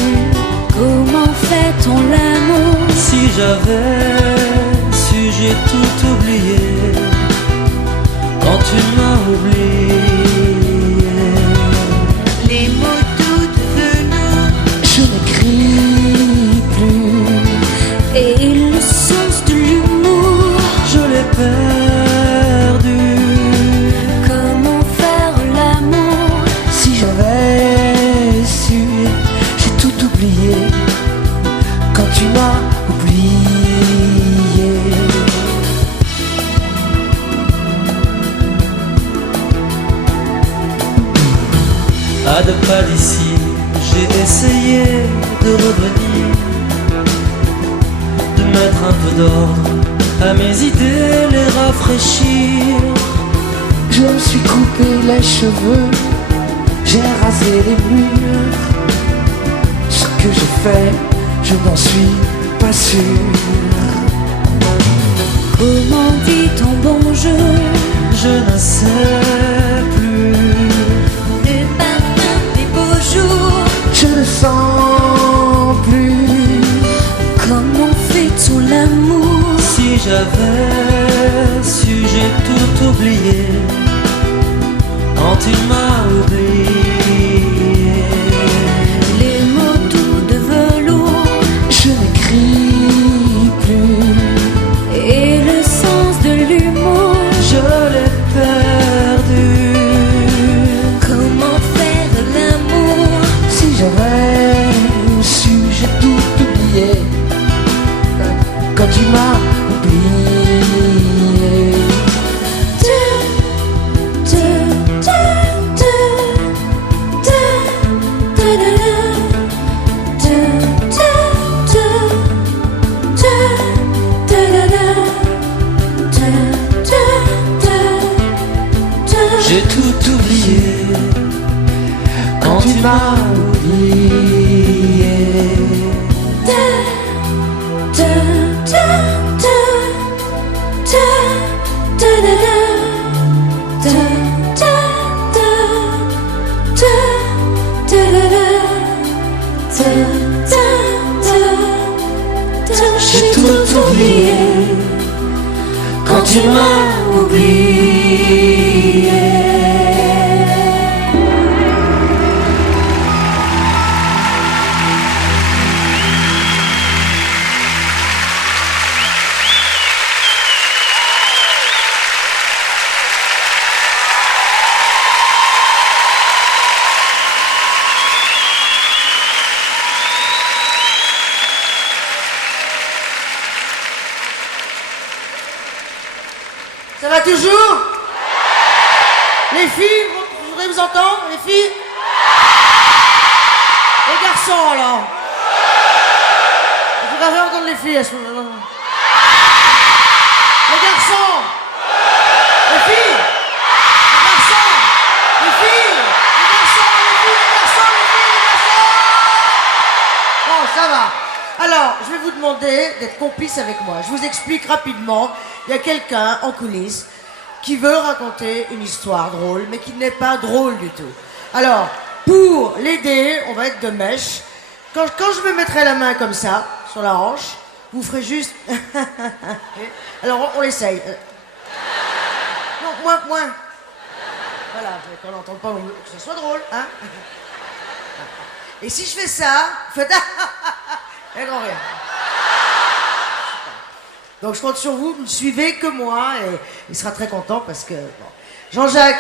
Comment fait-on l'amour? Si j'avais j'ai tout oublié quand tu m'as oublié. Les mots tout venant, Je n'écris plus, Et le sens de l'humour, je l'ai perdu. comment faire l'amour? si j'avais su, j'ai tout oublié quand tu m'as oublié. À 2 pas d'ici, j'ai essayé de revenir, de mettre un peu d'ordre à mes idées, les rafraîchir. Je me suis coupé les cheveux, j'ai rasé les murs. Ce que j'ai fait, je n'en suis pas sûr. Comment dit-on bonjour? Je ne sais plus. Le parfum des beaux jours, Je ne sens plus. comment fait-on l'amour? Si j'avais su, j'ai tout oublié quand tu m'as oublié. Les mots doux de velours Je n'écris plus, et le sens de l'humour, je l'ai perdu. comment faire l'amour? si j'avais su, j'ai tout oublié quand tu m'as oublié. J'ai tout oublié quand tu m'as oublié. J'ai tout oublié quand tu m'as oublié. Ça va toujours? Les filles, vous voudrez vous entendre, les filles? Les garçons, alors? Il faudra faire entendre les filles à ce moment-là. Les garçons! Les filles! Les garçons! Les filles! Les garçons! Les filles! Les garçons! Les filles! Les garçons! Bon, ça va. Alors, je vais vous demander d'être complices avec moi. Je vous explique rapidement. Il y a quelqu'un en coulisses qui veut raconter une histoire drôle, mais qui n'est pas drôle du tout. Alors, pour l'aider, on va être de mèche. Quand je me mettrai la main comme ça, sur la hanche, vous ferez juste... Alors, on l'essaye. Non, moins. Voilà, qu'on n'entende pas, que ce soit drôle, hein. Et si je fais ça, faites... Et non, rien. Donc je compte sur vous, ne suivez que moi et il sera très content parce que... Bon. Jean-Jacques.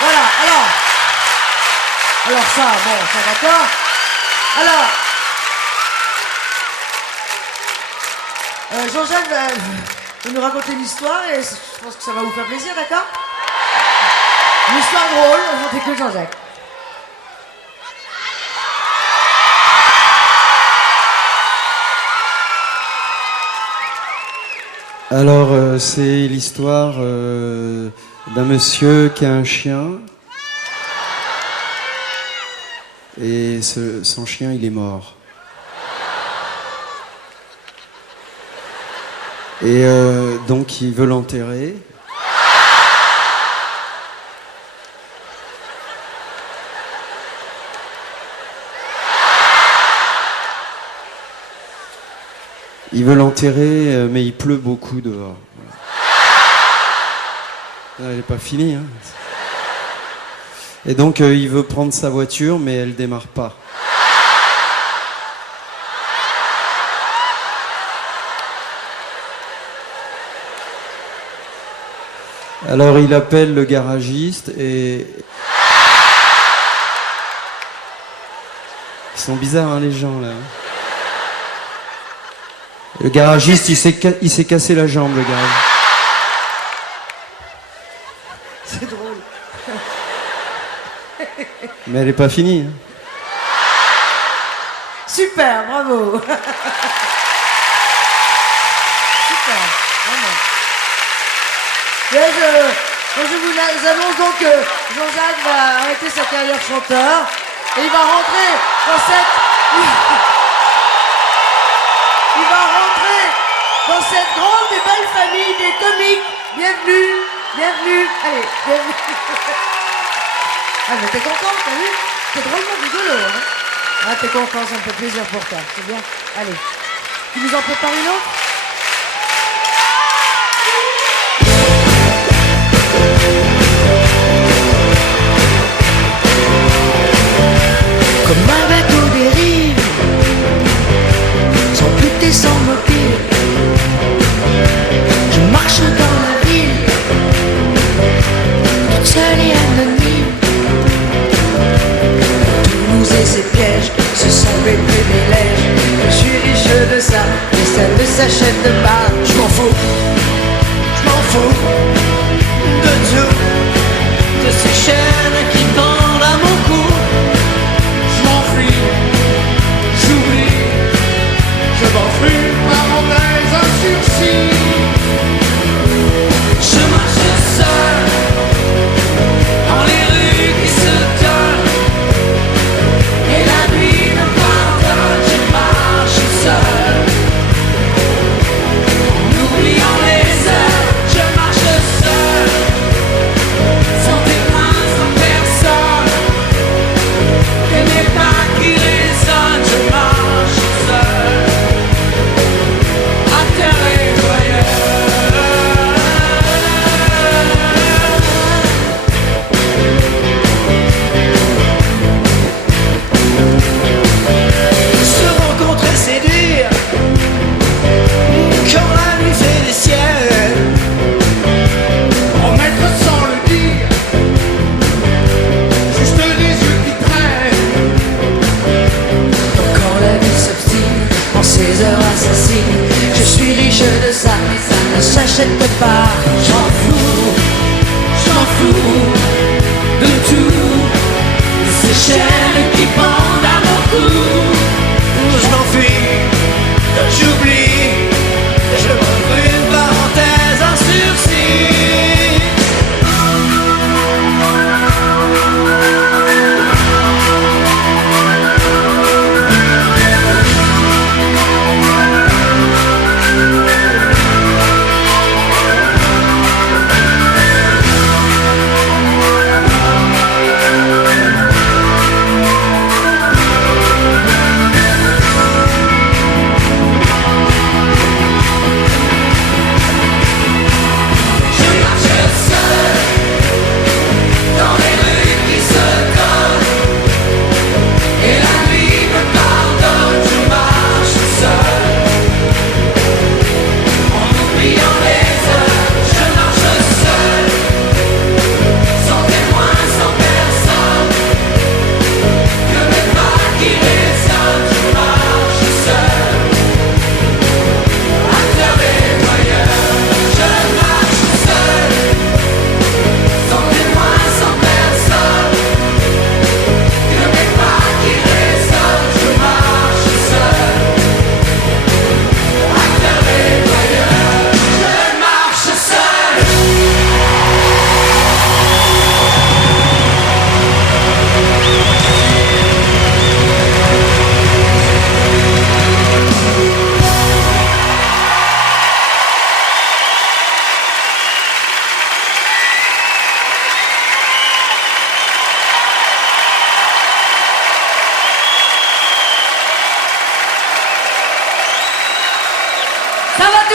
Voilà, alors ça, bon, ça d'accord. Alors, Jean-Jacques va nous raconter l'histoire et je pense que ça va vous faire plaisir, d'accord? Une histoire drôle, on t'écoute Jean-Jacques. Alors, c'est l'histoire d'un monsieur qui a un chien. Et son chien, il est mort. Et donc il veut l'enterrer. Il veut l'enterrer, mais il pleut beaucoup dehors. Voilà. Elle n'est pas finie, hein. Et donc il veut prendre sa voiture, mais elle démarre pas. Alors il appelle le garagiste et... Ils sont bizarres, hein, les gens, là. Le garagiste, il s'est cassé la jambe, le garagiste. C'est drôle. Mais elle n'est pas finie. Hein. Super, bravo. Super, vraiment. Et je vous annonce donc que Jean-Jacques va arrêter sa carrière chanteur et il va rentrer dans cette... Il va rentrer dans cette grande et belle famille des comiques. Bienvenue, bienvenue. Allez, bienvenue. Ah mais t'es content, t'as vu? C'est drôlement rigolo, hein? Ah t'es content, ça me fait plaisir pour toi, c'est bien. Allez, tu nous en prépares une autre? Comme un bateau dérive, sans but et sans mobile, je marche dans la ville, toute seule et anonyme. Toulouse et ses pièges, ce sont mes privilèges. Je suis riche de ça, et ça ne s'achète pas. Je m'en fous de tout, de ces chaînes qui pendent à mon cou. Je m'enfuis, j'oublie, je m'enfuis, parenthèse, un sursis. Je marche seul, dans les rues qui se donnent, et la nuit me pardonne, je marche seul. En oubliant les heures, je marche seul, sans témoin, sans personne. Et mes pas qui résonnent, je marche seul, atterré se rencontrer, séduire, quand la nuit fait des siennes, en mettre sans le dire, juste des yeux qui traînent. Quand la vie s'obstine, en ces heures assassines, je suis riche de ça, mais ça ne s'achète pas. J'en fous de tout, de ces chaînes qui pendent à mon cou. Je m'enfuis, j'oublie, je m'ouvre une parenthèse, un sursis.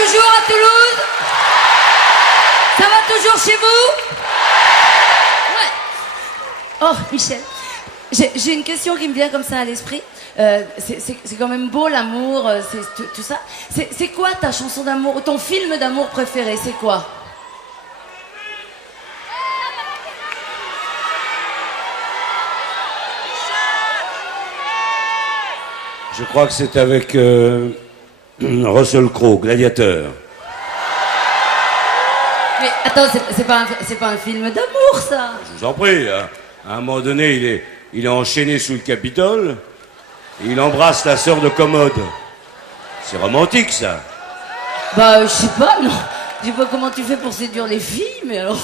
toujours à Toulouse? Ça va toujours chez vous? Ouais. Oh, Michel, j'ai une question qui me vient comme ça à l'esprit. C'est quand même beau l'amour, c'est tout ça. C'est quoi ta chanson d'amour, ou ton film d'amour préféré, c'est quoi? Je crois que c'est avec Russell Crowe, Gladiateur. Mais attends, c'est pas un film d'amour, ça. Je vous en prie, hein. À un moment donné, il est enchaîné sous le Capitole, et il embrasse la sœur de Commode. C'est romantique, ça. Bah, je sais pas, non. Je sais pas comment tu fais pour séduire les filles, mais alors...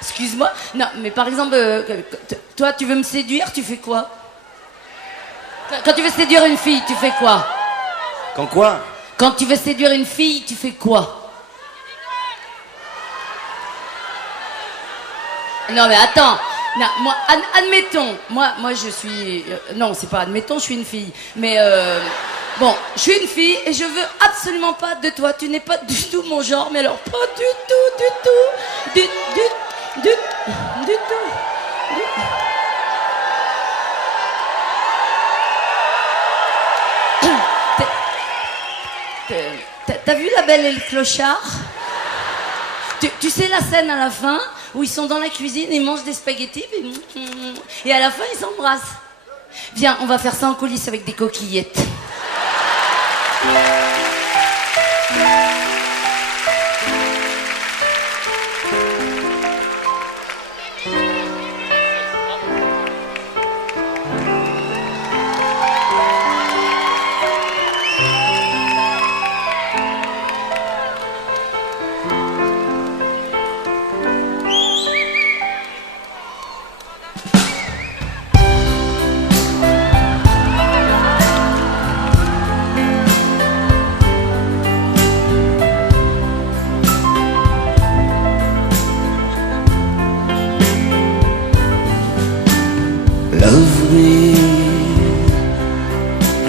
Excuse-moi. Non, mais par exemple, toi, tu veux me séduire, tu fais quoi? Quand tu veux séduire une fille, tu fais quoi? Quand quoi? Quand tu veux séduire une fille, tu fais quoi? Non, mais attends. Non, moi, admettons, moi je suis... non, c'est pas admettons, je suis une fille. Mais bon, je suis une fille et je veux absolument pas de toi. Tu n'es pas du tout mon genre, mais alors pas du tout. Du tout. T'as vu La Belle et le Clochard? Tu sais la scène à la fin où ils sont dans la cuisine, ils mangent des spaghettis et à la fin ils s'embrassent. Viens, on va faire ça en coulisses avec des coquillettes. Love me,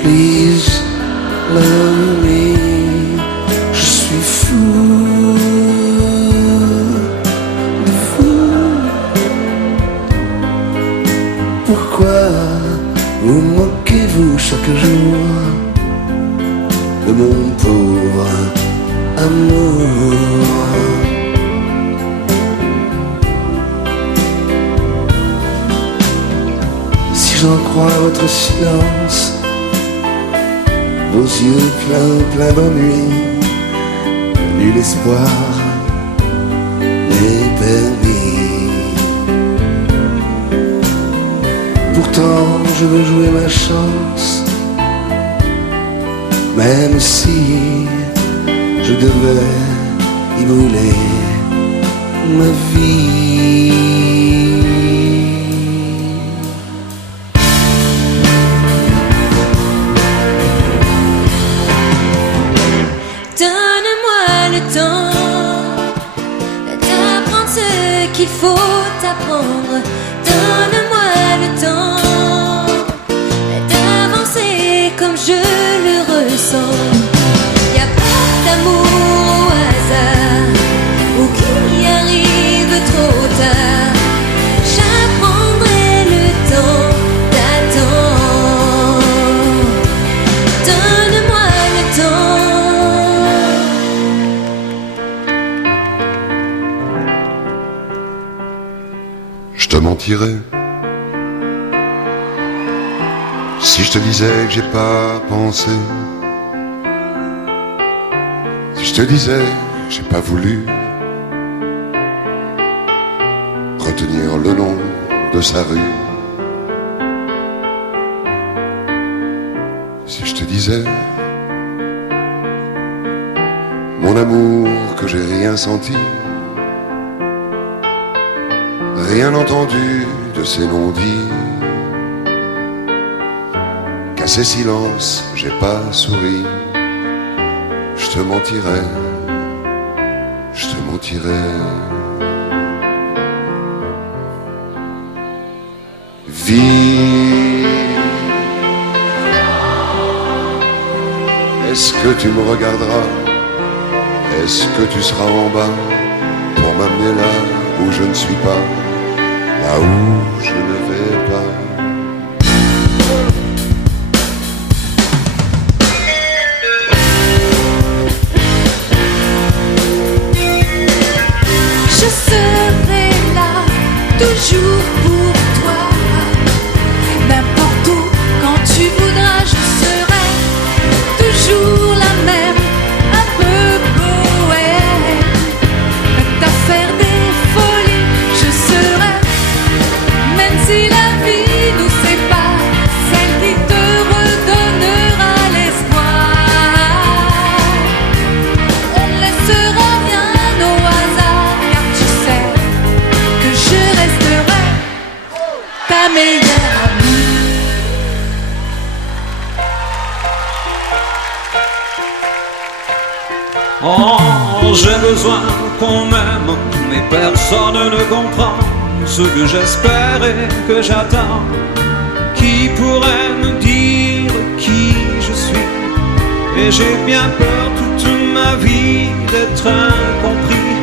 please love me. Je suis fou de vous. Pourquoi vous moquez-vous chaque jour de mon pauvre amour? J'en crois à votre silence, vos yeux pleins d'ennui, nul espoir n'est permis. Pourtant je veux jouer ma chance, même si je devais y brûler ma vie. Il faut apprendre, donne-moi le temps d'avancer comme je le ressens. Y a pas d'amour au hasard ou qui arrive trop tard. J'apprendrai le temps d'attendre. Donne-moi le temps. Je te mentirais si je te disais que j'ai pas pensé, si je te disais que j'ai pas voulu retenir le nom de sa rue, si je te disais mon amour que j'ai rien senti, rien entendu de ces non-dits, qu'à ces silences j'ai pas souri, je te mentirais, je te mentirais. Vie, est-ce que tu me regarderas Est-ce que tu seras en bas pour m'amener là où je ne suis pas, là où je ne vais pas? Je serai là, toujours pour toi. N'importe où, quand tu voudras, je serai toujours la même, un peu poète. Prête à faire des folies, je serai, même si la vie nous sépare, celle qui te redonnera l'espoir. On ne laissera rien au hasard, car tu sais que je resterai ta meilleure amie. Oh, j'ai besoin qu'on m'aime, mais personne ne comprend ce que j'espère et que j'attends. Qui pourrait me dire qui je suis? Et j'ai bien peur toute ma vie d'être incompris,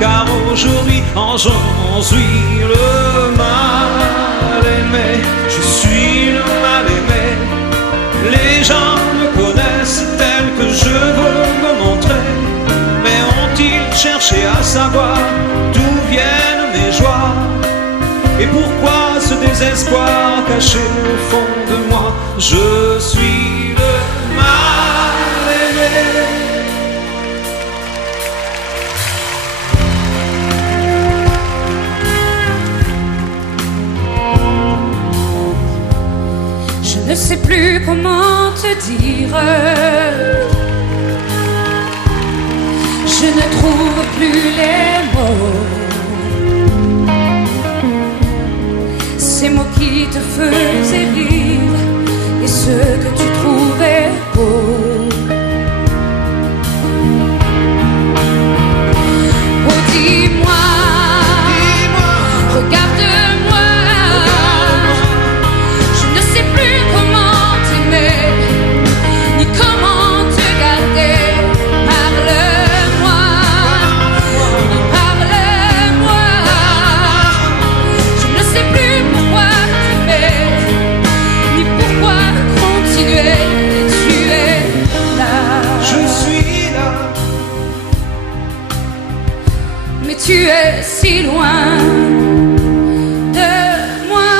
car aujourd'hui j'en suis le mal aimé. Je suis le mal aimé. Les gens me connaissent tel que je veux me montrer, mais ont-ils cherché à savoir d'où viennent mes joies? Et pourquoi ce désespoir caché au fond de moi? Je suis le mal aimé. Je ne sais plus comment te dire. Je ne trouve plus les mots. Ces mots qui te faisaient rire et ceux que tu trouvais beaux. Oh, dis-moi, regarde-moi. Je ne sais plus comment t'aimer, ni comment te garder. Parle-moi, parle-moi. Je ne sais plus pourquoi t'aimer, ni pourquoi continuer. Tu es là. Je suis là. Mais tu es si loin de moi.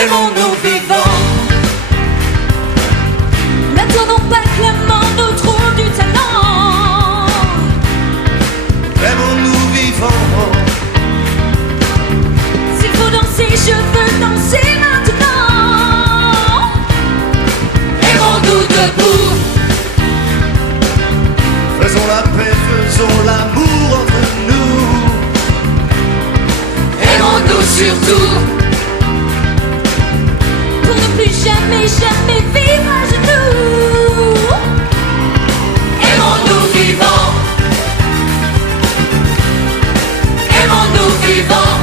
Aimons-nous vivants. N'attendons pas que la mort nous trouve du talent. Aimons-nous vivants. S'il faut danser, je veux danser maintenant. Aimons-nous debout. Faisons la paix, faisons l'amour entre nous. Aimons-nous surtout. Pour ne plus jamais, jamais vivre à genoux. Aimons-nous vivants. Aimons-nous vivants.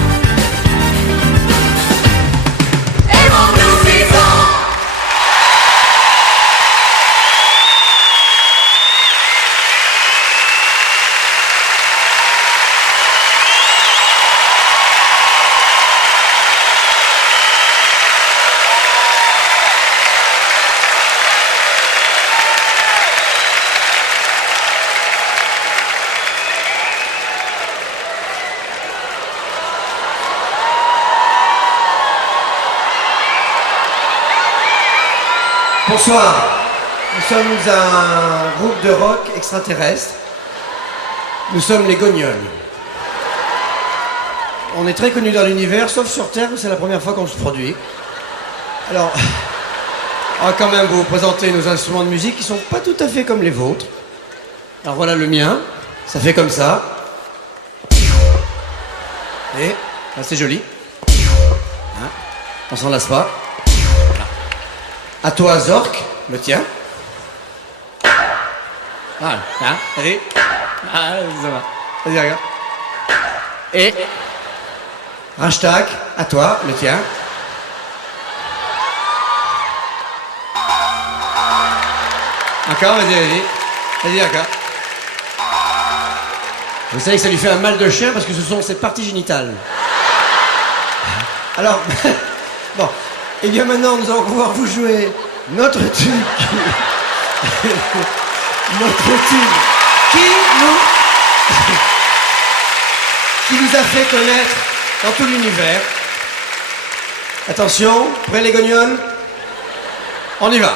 Aimons-nous vivants. Bonsoir. Nous sommes un groupe de rock extraterrestre. Nous sommes les Gognols. On est très connus dans l'univers, sauf sur Terre où c'est la première fois qu'on se produit. Alors, on va quand même vous présenter nos instruments de musique qui sont pas tout à fait comme les vôtres. Alors voilà le mien, ça fait comme ça. Et, c'est joli. Hein, on s'en lasse pas. À toi, Zork, le tien. Voilà, hein, allez. Ah, ça va. Vas-y, regarde. Et Hashtag, à toi, le tien. Encore, vas-y. Vas-y, encore. Vous savez que ça lui fait un mal de chien parce que ce sont ses parties génitales. Alors, bon, et bien maintenant nous allons pouvoir vous jouer notre tube qui nous a fait connaître dans tout l'univers. Attention, prêts les gognoles? On y va.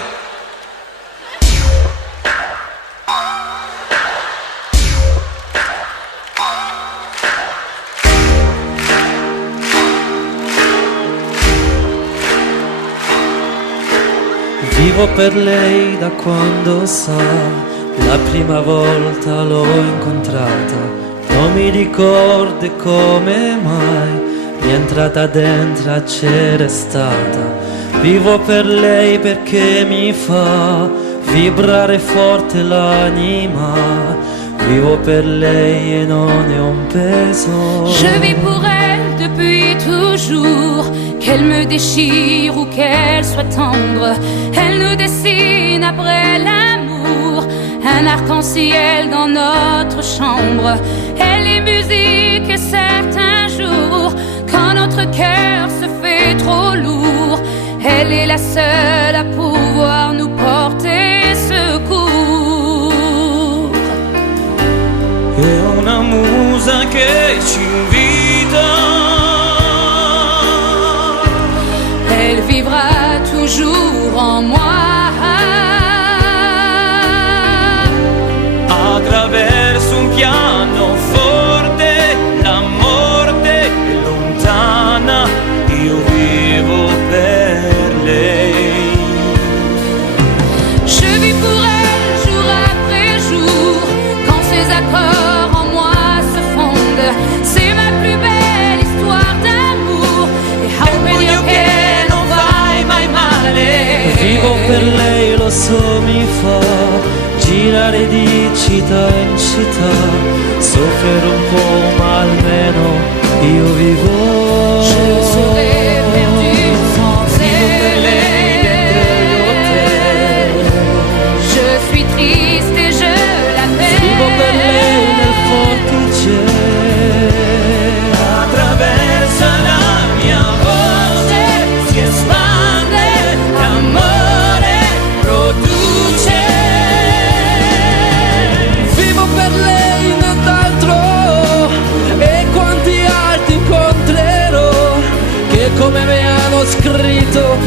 Vivo per lei da quando sa, la prima volta l'ho incontrata. Non mi ricordo come mai mi è entrata dentro, c'è restata. Vivo per lei perché mi fa vibrare forte l'anima. Vivo per lei e non è un peso. Je vis pour elle depuis toujours, qu'elle me déchire ou qu'elle soit tendre. Elle nous dessine après l'amour un arc-en-ciel dans notre chambre. Elle est musique certains jours quand notre cœur se fait trop lourd. Elle est la seule à pouvoir nous porter secours. È una musa che ci invita. Elle vivra toujours en moi. Attraverso un pianoforte la morte è lontana, io vivo per lei. Je vis pour elle jour après jour, quand ses accords en moi se fondent. C'est ma plus belle histoire d'amour, e augurio che non fai mai male. Vivo per lei, lo so, mi fa girare di città in città, soffrire un po' ma almeno io vivo. Je serai perdu sans elle. Je suis triste et je l'appelle. Vivo per lei nel forticello. Attraverso la mia voce si espande l'amore, produce. Vivo per lei nient'altro, e quanti altri incontrerò che come me hanno scritto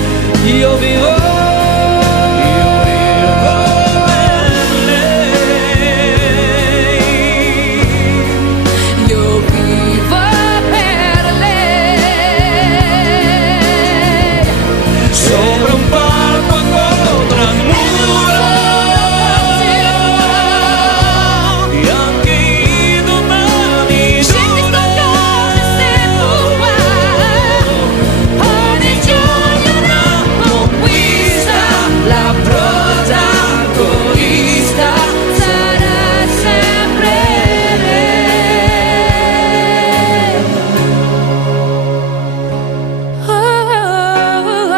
io vivo. Io vivo per lei. Sopra un palco contra il muro, e anche i domani J'existe encore, je sais pourquoi. Ogni giorno una conquista, la protagonista sarà sempre lei. Oh, oh, oh.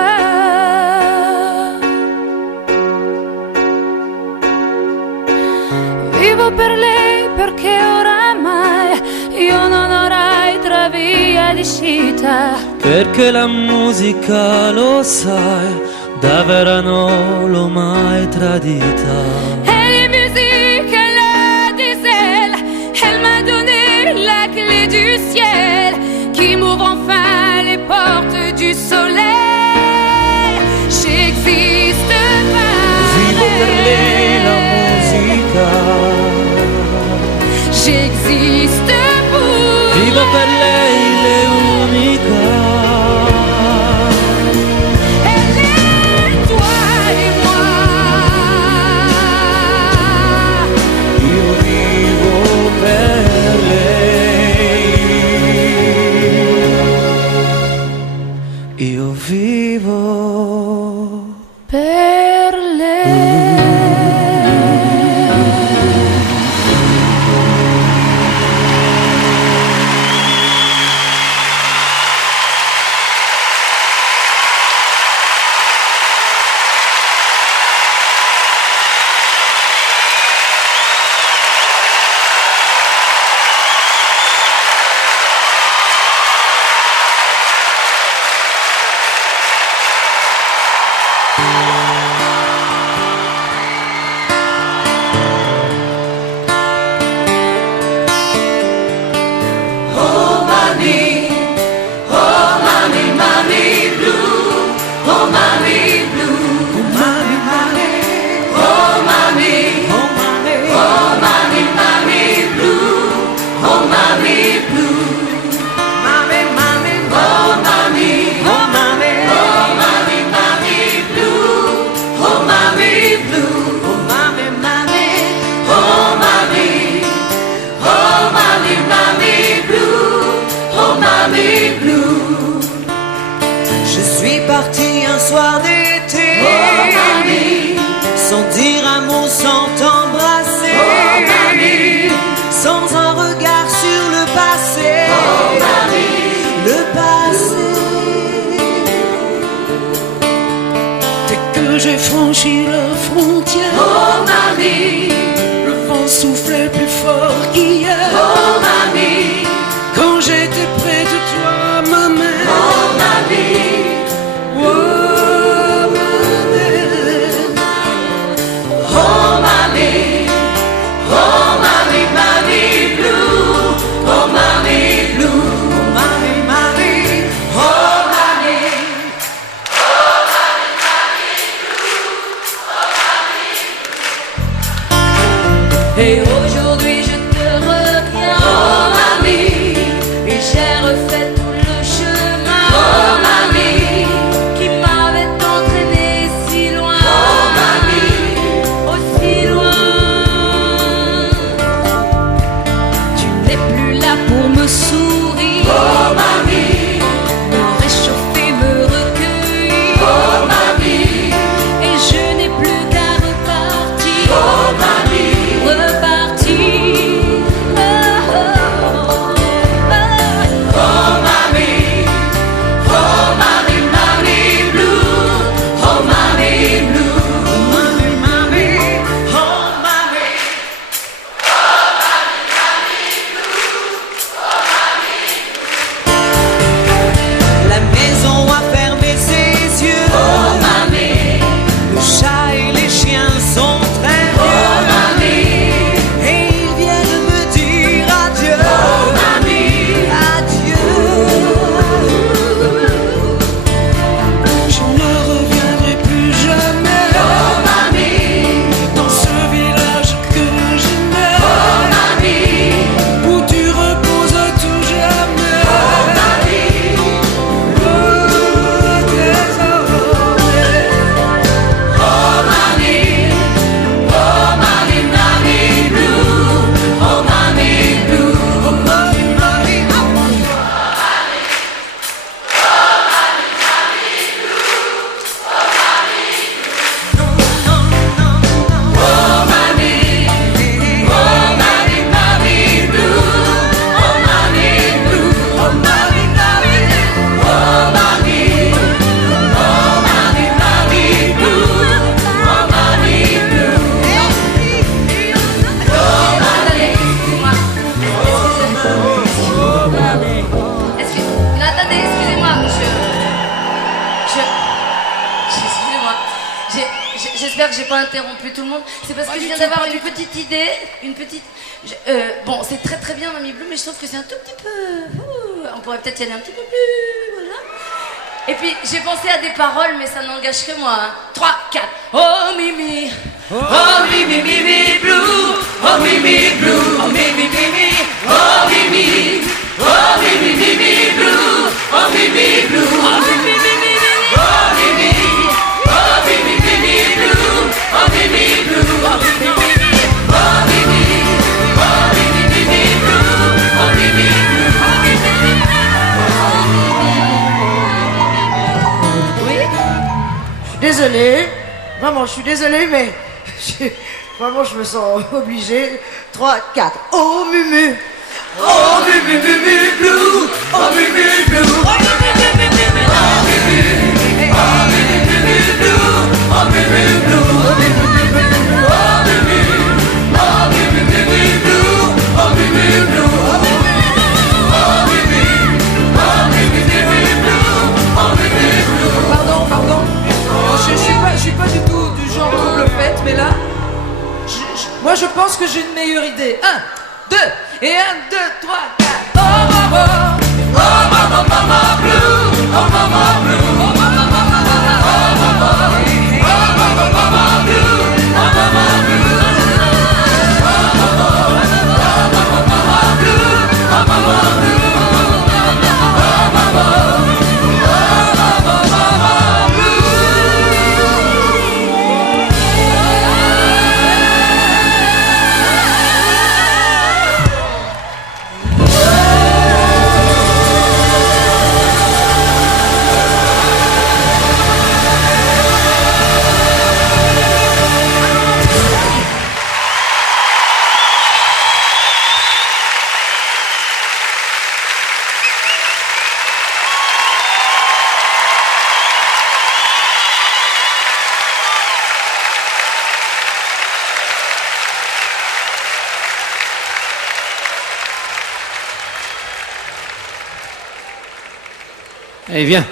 Vivo per lei perché oramai io non avrei tra via di uscita. Perché la musica, lo sai, davvero non l'ho mai tradita. Elle est musique, elle a des ailes. Elle m'a donné la clé du ciel qui m'ouvre enfin les portes du soleil. J'existe par vivo per lei la musica. J'existe pour Vivo per lei l'unica. elle est toi et moi. Et aujourd'hui je te reviens, oh mamie, et j'ai refait tout le chemin, oh mamie, qui m'avait entraîné si loin, oh mamie, aussi loin. Tu n'es plus là pour me sourire, oh mamie, me réchauffer, me recueillir, oh mamie, et je n'ai plus qu'à repartir, oh mamie, repartir. Oh, oh, oh, oh mamie, mamie blue, oh mamie blue, mamie, mamie, oh mamie. La maison a fermé ses yeux. Oh mamie, Le chat et les chiens sont très vieux. oh mamie, Et ils viennent me dire adieu. oh mamie, Adieu. Je ne reviendrai plus jamais oh mamie, dans ce village que j'aimais. oh mamie, Où tu reposes à tout jamais. oh mamie, Oh, désormais. oh mamie, mamie blue, oh mamie blue, Oh, mamie, mamie, oh mamie, mamie blue, oh mamie blue, oh mamie, mamie, oh mamie, mamie blue, oh mamie blue. Oh mamie, excuse-moi. Attendez, excusez-moi, excusez-moi. J'espère que j'ai pas interrompu tout le monde. C'est parce que je viens d'avoir une petite idée, bon, c'est très très bien Mamie Blue, mais je trouve que c'est un tout petit peu. On pourrait peut-être y aller un petit peu plus, voilà. Et puis j'ai pensé à des paroles, mais ça n'engage que moi. 3, 4. Oh Mimi, oh Mimi, Mimi Blue, oh Mimi Blue, oh Mimi, Mimi, oh Mimi, oh Mimi, Mimi Blue, oh Mimi Blue, oh Mimi, Mimi, oh Mimi, oh Mimi, Mimi Blue, oh Mimi Blue, oh Mimi, Mimi, oh Mimi, oh Mimi, Mimi Blue, oh Mimi Blue, oh Mimi, oui. Désolé, vraiment, je suis désolé, mais vraiment, je me sens obligé. 3, 4. Oh Mumu, oh Mumu, Mumu Blue, oh Mumu Blue, oh Mumu, Mumu, Mumu, oh Mumu, oh Mumu, Mumu Blue, oh Mumu Blue, oh Mumu, Mumu, oh Mumu, oh Mumu, Mumu Blue, oh Mumu Blue, oh Mumu, oh Mumu, oh Mumu, Mumu Blue, oh Mumu Blue. Pardon. Je suis pas du tout du genre trouble fête, mais là, moi je pense que j'ai une meilleure idée. 1, 2, et 1, 2, 3, 4. Oh maman, oh maman, maman blue, oh maman blue, oh maman, maman, oh maman, oh maman, maman blue, oh maman blue, oh maman, maman blue, oh maman blue, oh maman. Allez, viens.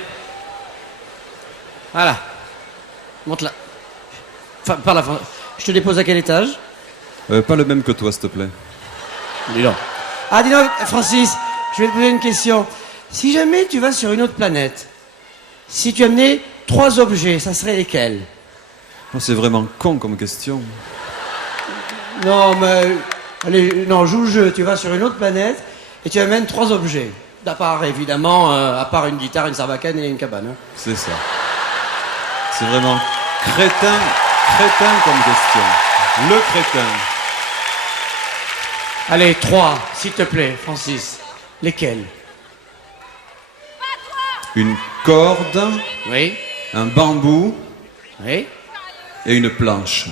Voilà. Monte là. Enfin, par la fin. Je te dépose à quel étage? Pas le même que toi, s'il te plaît. Dis donc. Ah, dis donc, Francis, je vais te poser une question. Si jamais tu vas sur une autre planète, si tu amenais 3 objets, ça serait lesquels? Oh, c'est vraiment con comme question. Non, mais... Allez, non, joue le jeu. Tu vas sur une autre planète et tu amènes 3 objets. À part, évidemment, à part une guitare, une sarbacane et une cabane. Hein. C'est ça. C'est vraiment crétin comme question. Le crétin. Allez, 3, s'il te plaît, Francis. Lesquels? Une corde. Oui. Un bambou. Oui. Et une planche.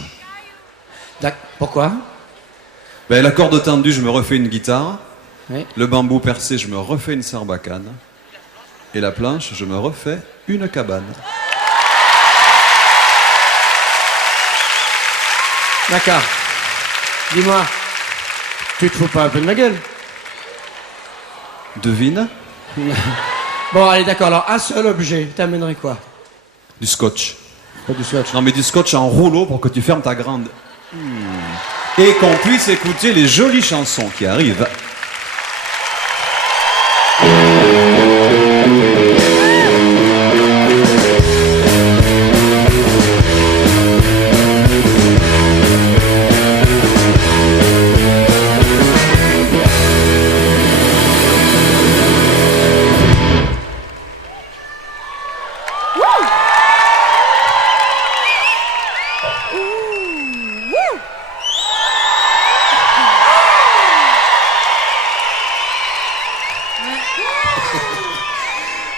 Pourquoi? Ben, la corde tendue, je me refais une guitare. Oui. Le bambou percé, je me refais une sarbacane. Et la planche, je me refais une cabane. D'accord. Dis-moi, tu te fous pas un peu de ma gueule? Devine. Bon, allez, d'accord. Alors, un seul objet, t'amènerais quoi? Du scotch. Pas du scotch. Non, mais du scotch en rouleau pour que tu fermes ta grande. Et qu'on puisse écouter les jolies chansons qui arrivent.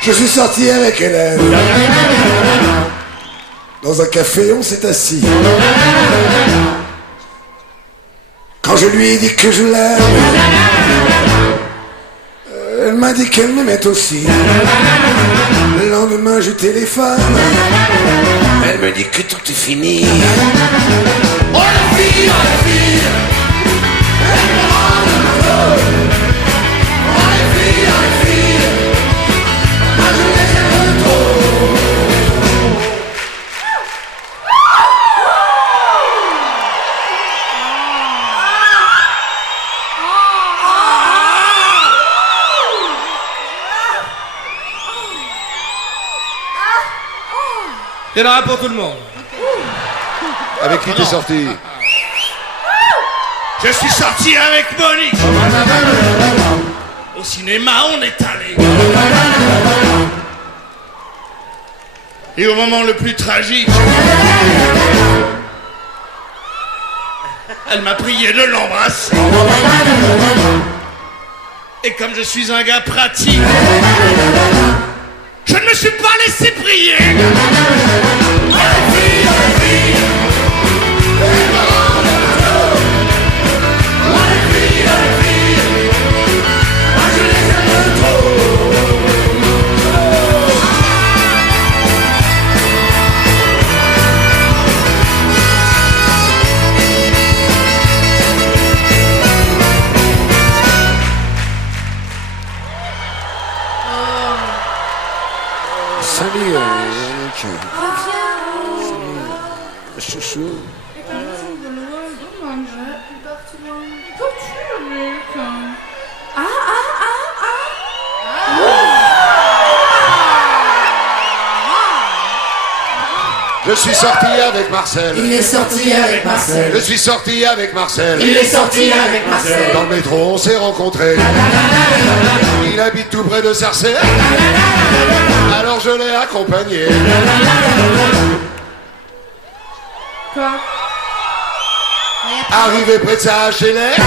Je suis sorti avec Hélène. Dans un café, on s'est assis. Quand je lui ai dit que je l'aime, elle m'a dit qu'elle m'aimait aussi. Le lendemain, je téléphone. Elle me dit que tout est fini. Oh la fille, elle me rend le marteau. Oh la fille, ah, je les aime trop. Il y en aura pour tout le monde. Avec qui t'es sorti? Je suis sorti avec Monique. Au cinéma, on est allé. Et au moment le plus tragique, elle m'a prié de l'embrasser. Et comme je suis un gars pratique, je ne me suis pas laissé prier. Salut, chouchou. Je suis sorti avec Marcel. Il est sorti avec Marcel. Je suis sorti avec Marcel. Il est sorti avec Marcel. Dans le métro, on s'est rencontrés. Il habite tout près de Sarcelles. Alors je l'ai accompagné. Quoi? Arrivé près de sa HLM,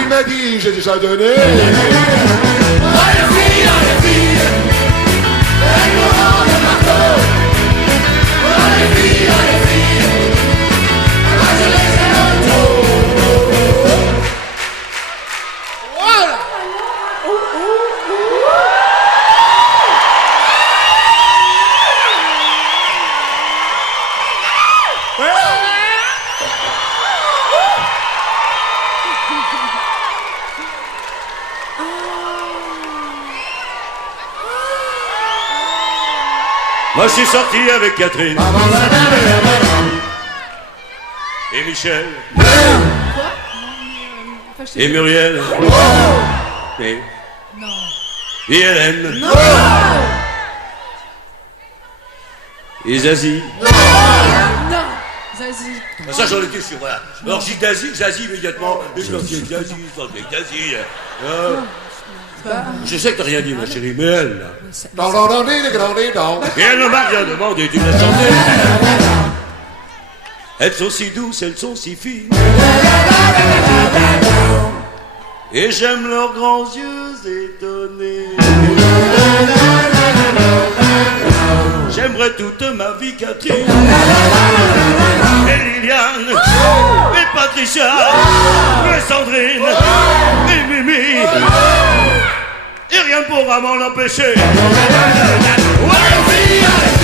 il m'a dit j'ai déjà donné. Moi je suis sorti avec Catherine et Michel et Muriel et Hélène et Zazie Zazie. Ah, ça, j'en étais sûr, voilà. Alors, j'ai dit Zazie immédiatement. Et je leur dis Zazie. Je sais que t'as rien dit, ma chérie, mais elle, là. Et elle ne m'a rien demandé, tu l'as chanté. Elles sont si douces, elles sont si fines. Et j'aime leurs grands yeux étonnés. J'aimerais toute ma vie Catherine et Liliane et Patricia et Sandrine et Mimi. Et rien ne pourra m'en empêcher. Ouais,